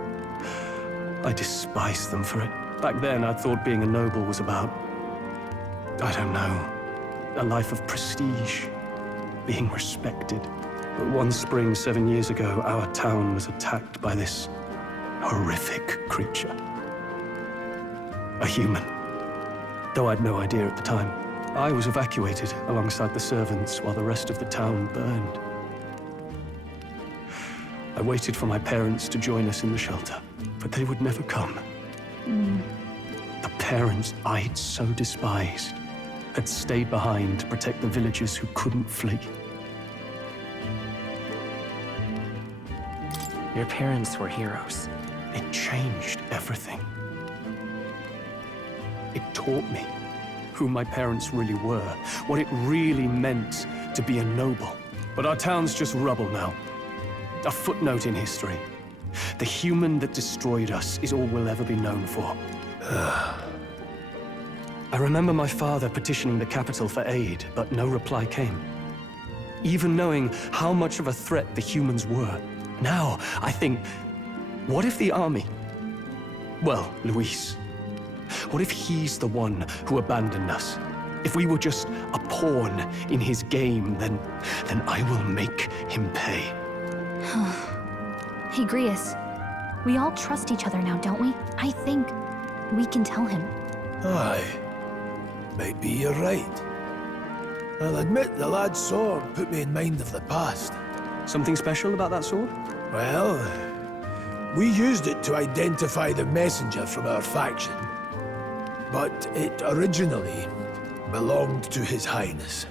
I despised them for it. Back then, I thought being a noble was about, I don't know, a life of prestige, being respected. But one spring 7 years ago, our town was attacked by this horrific creature. A human. Though I'd no idea at the time. I was evacuated alongside the servants while the rest of the town burned. I waited for my parents to join us in the shelter, but they would never come. The parents I'd so despised had stayed behind to protect the villagers who couldn't flee. Your parents were heroes. It changed everything. It taught me who my parents really were, what it really meant to be a noble. But our town's just rubble now. A footnote in history. The human that destroyed us is all we'll ever be known for. I remember my father petitioning the capital for aid, but no reply came. Even knowing how much of a threat the humans were. Now, I think, what if the army? Well, Luis. What if he's the one who abandoned us? If we were just a pawn in his game, then I will make him pay. Hey, Grius. We all trust each other now, don't we? I think we can tell him. Aye. Maybe you're right. I'll admit the lad's sword put me in mind of the past. Something special about that sword? Well, we used it to identify the messenger from our faction. But it originally belonged to His Highness.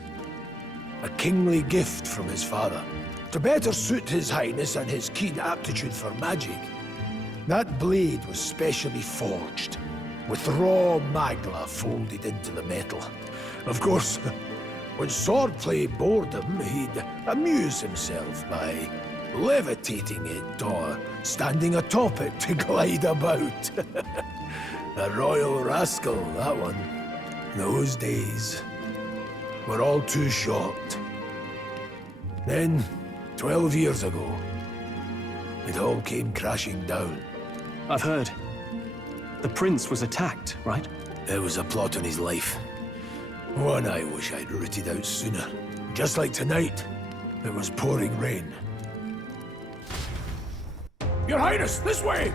A kingly gift from his father. To better suit His Highness and his keen aptitude for magic, that blade was specially forged, with raw magla folded into the metal. Of course, when swordplay bored him, he'd amuse himself by levitating it or standing atop it to glide about. A royal rascal, that one. Those days were all too short. Then, 12 years ago, it all came crashing down. I've heard. The prince was attacked, right? There was a plot on his life. One I wish I'd rooted out sooner. Just like tonight, it was pouring rain. Your Highness, this way!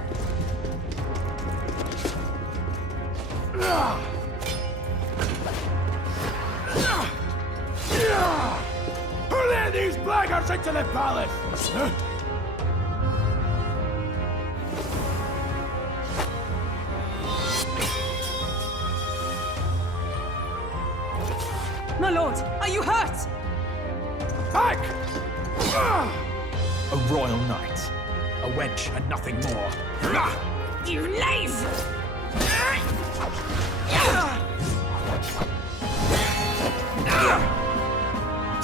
Who let these blackguards into the palace? My lord, are you hurt? Back! A royal knight. A wench and nothing more. You knave!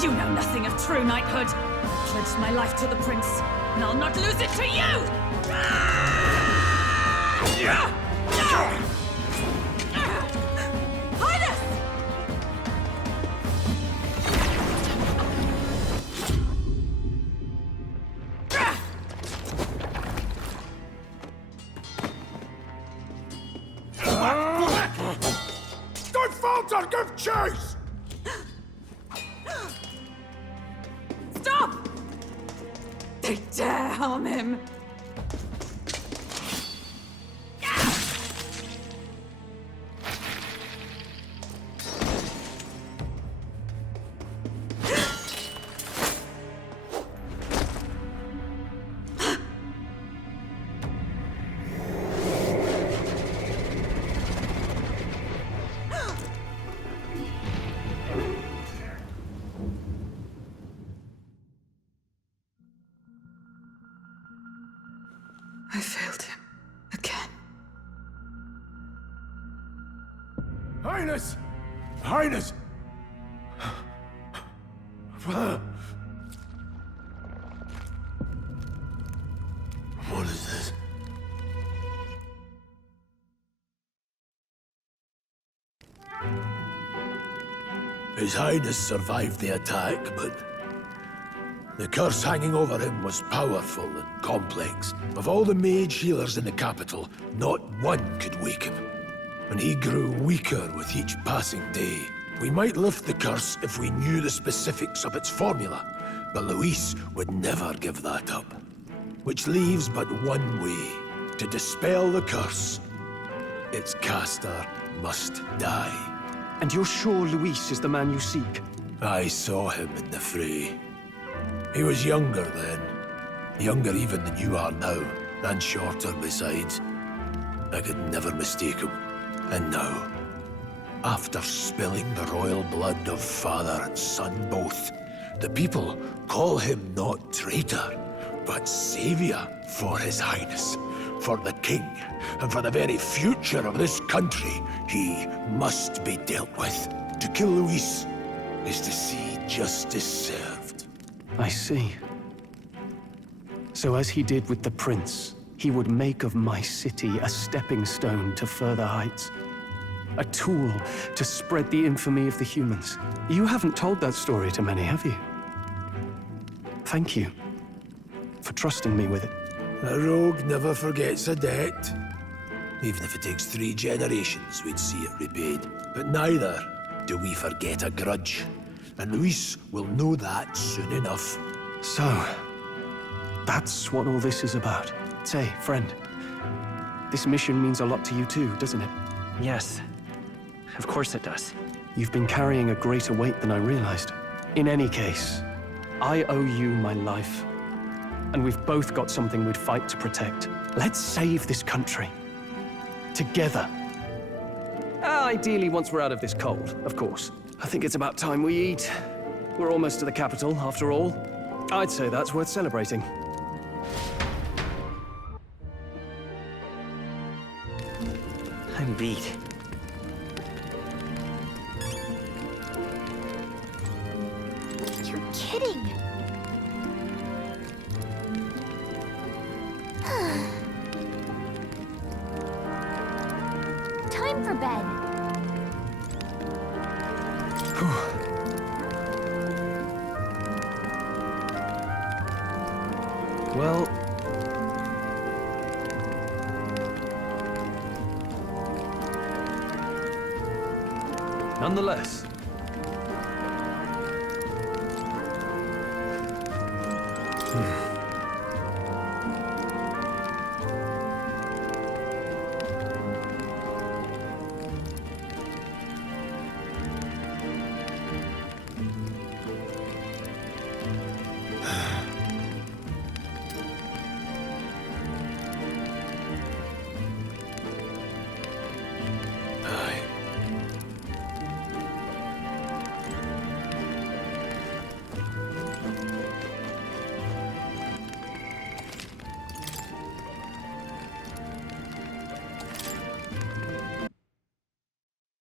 You know nothing of true knighthood. I pledged my life to the prince, and I'll not lose it to you! Highness! Don't falter! Give chase! Stop! They dare harm him! Highness! Highness! What is this? His Highness survived the attack, but the curse hanging over him was powerful and complex. Of all the mage healers in the capital, not one could wake him. And he grew weaker with each passing day. We might lift the curse if we knew the specifics of its formula, but Luis would never give that up. Which leaves but one way to dispel the curse. Its caster must die. And you're sure Luis is the man you seek? I saw him in the fray. He was younger then. Younger even than you are now, and shorter besides. I could never mistake him. And now, after spilling the royal blood of father and son both, the people call him not traitor, but savior for his highness, for the king, and for the very future of this country. He must be dealt with. To kill Luis is to see justice served. I see. So as he did with the prince, he would make of my city a stepping stone to further heights. A tool to spread the infamy of the humans. You haven't told that story to many, have you? Thank you for trusting me with it. A rogue never forgets a debt. Even if it takes 3 generations, we'd see it repaid. But neither do we forget a grudge. And Luis will know that soon enough. So, that's what all this is about. Say, friend, this mission means a lot to you too, doesn't it? Yes, of course it does. You've been carrying a greater weight than I realized. In any case, I owe you my life. And we've both got something we'd fight to protect. Let's save this country. Together. Ideally, once we're out of this cold, of course. I think it's about time we eat. We're almost to the capital, after all. I'd say that's worth celebrating. I'm beat. You're kidding. Time for bed. Well... nonetheless,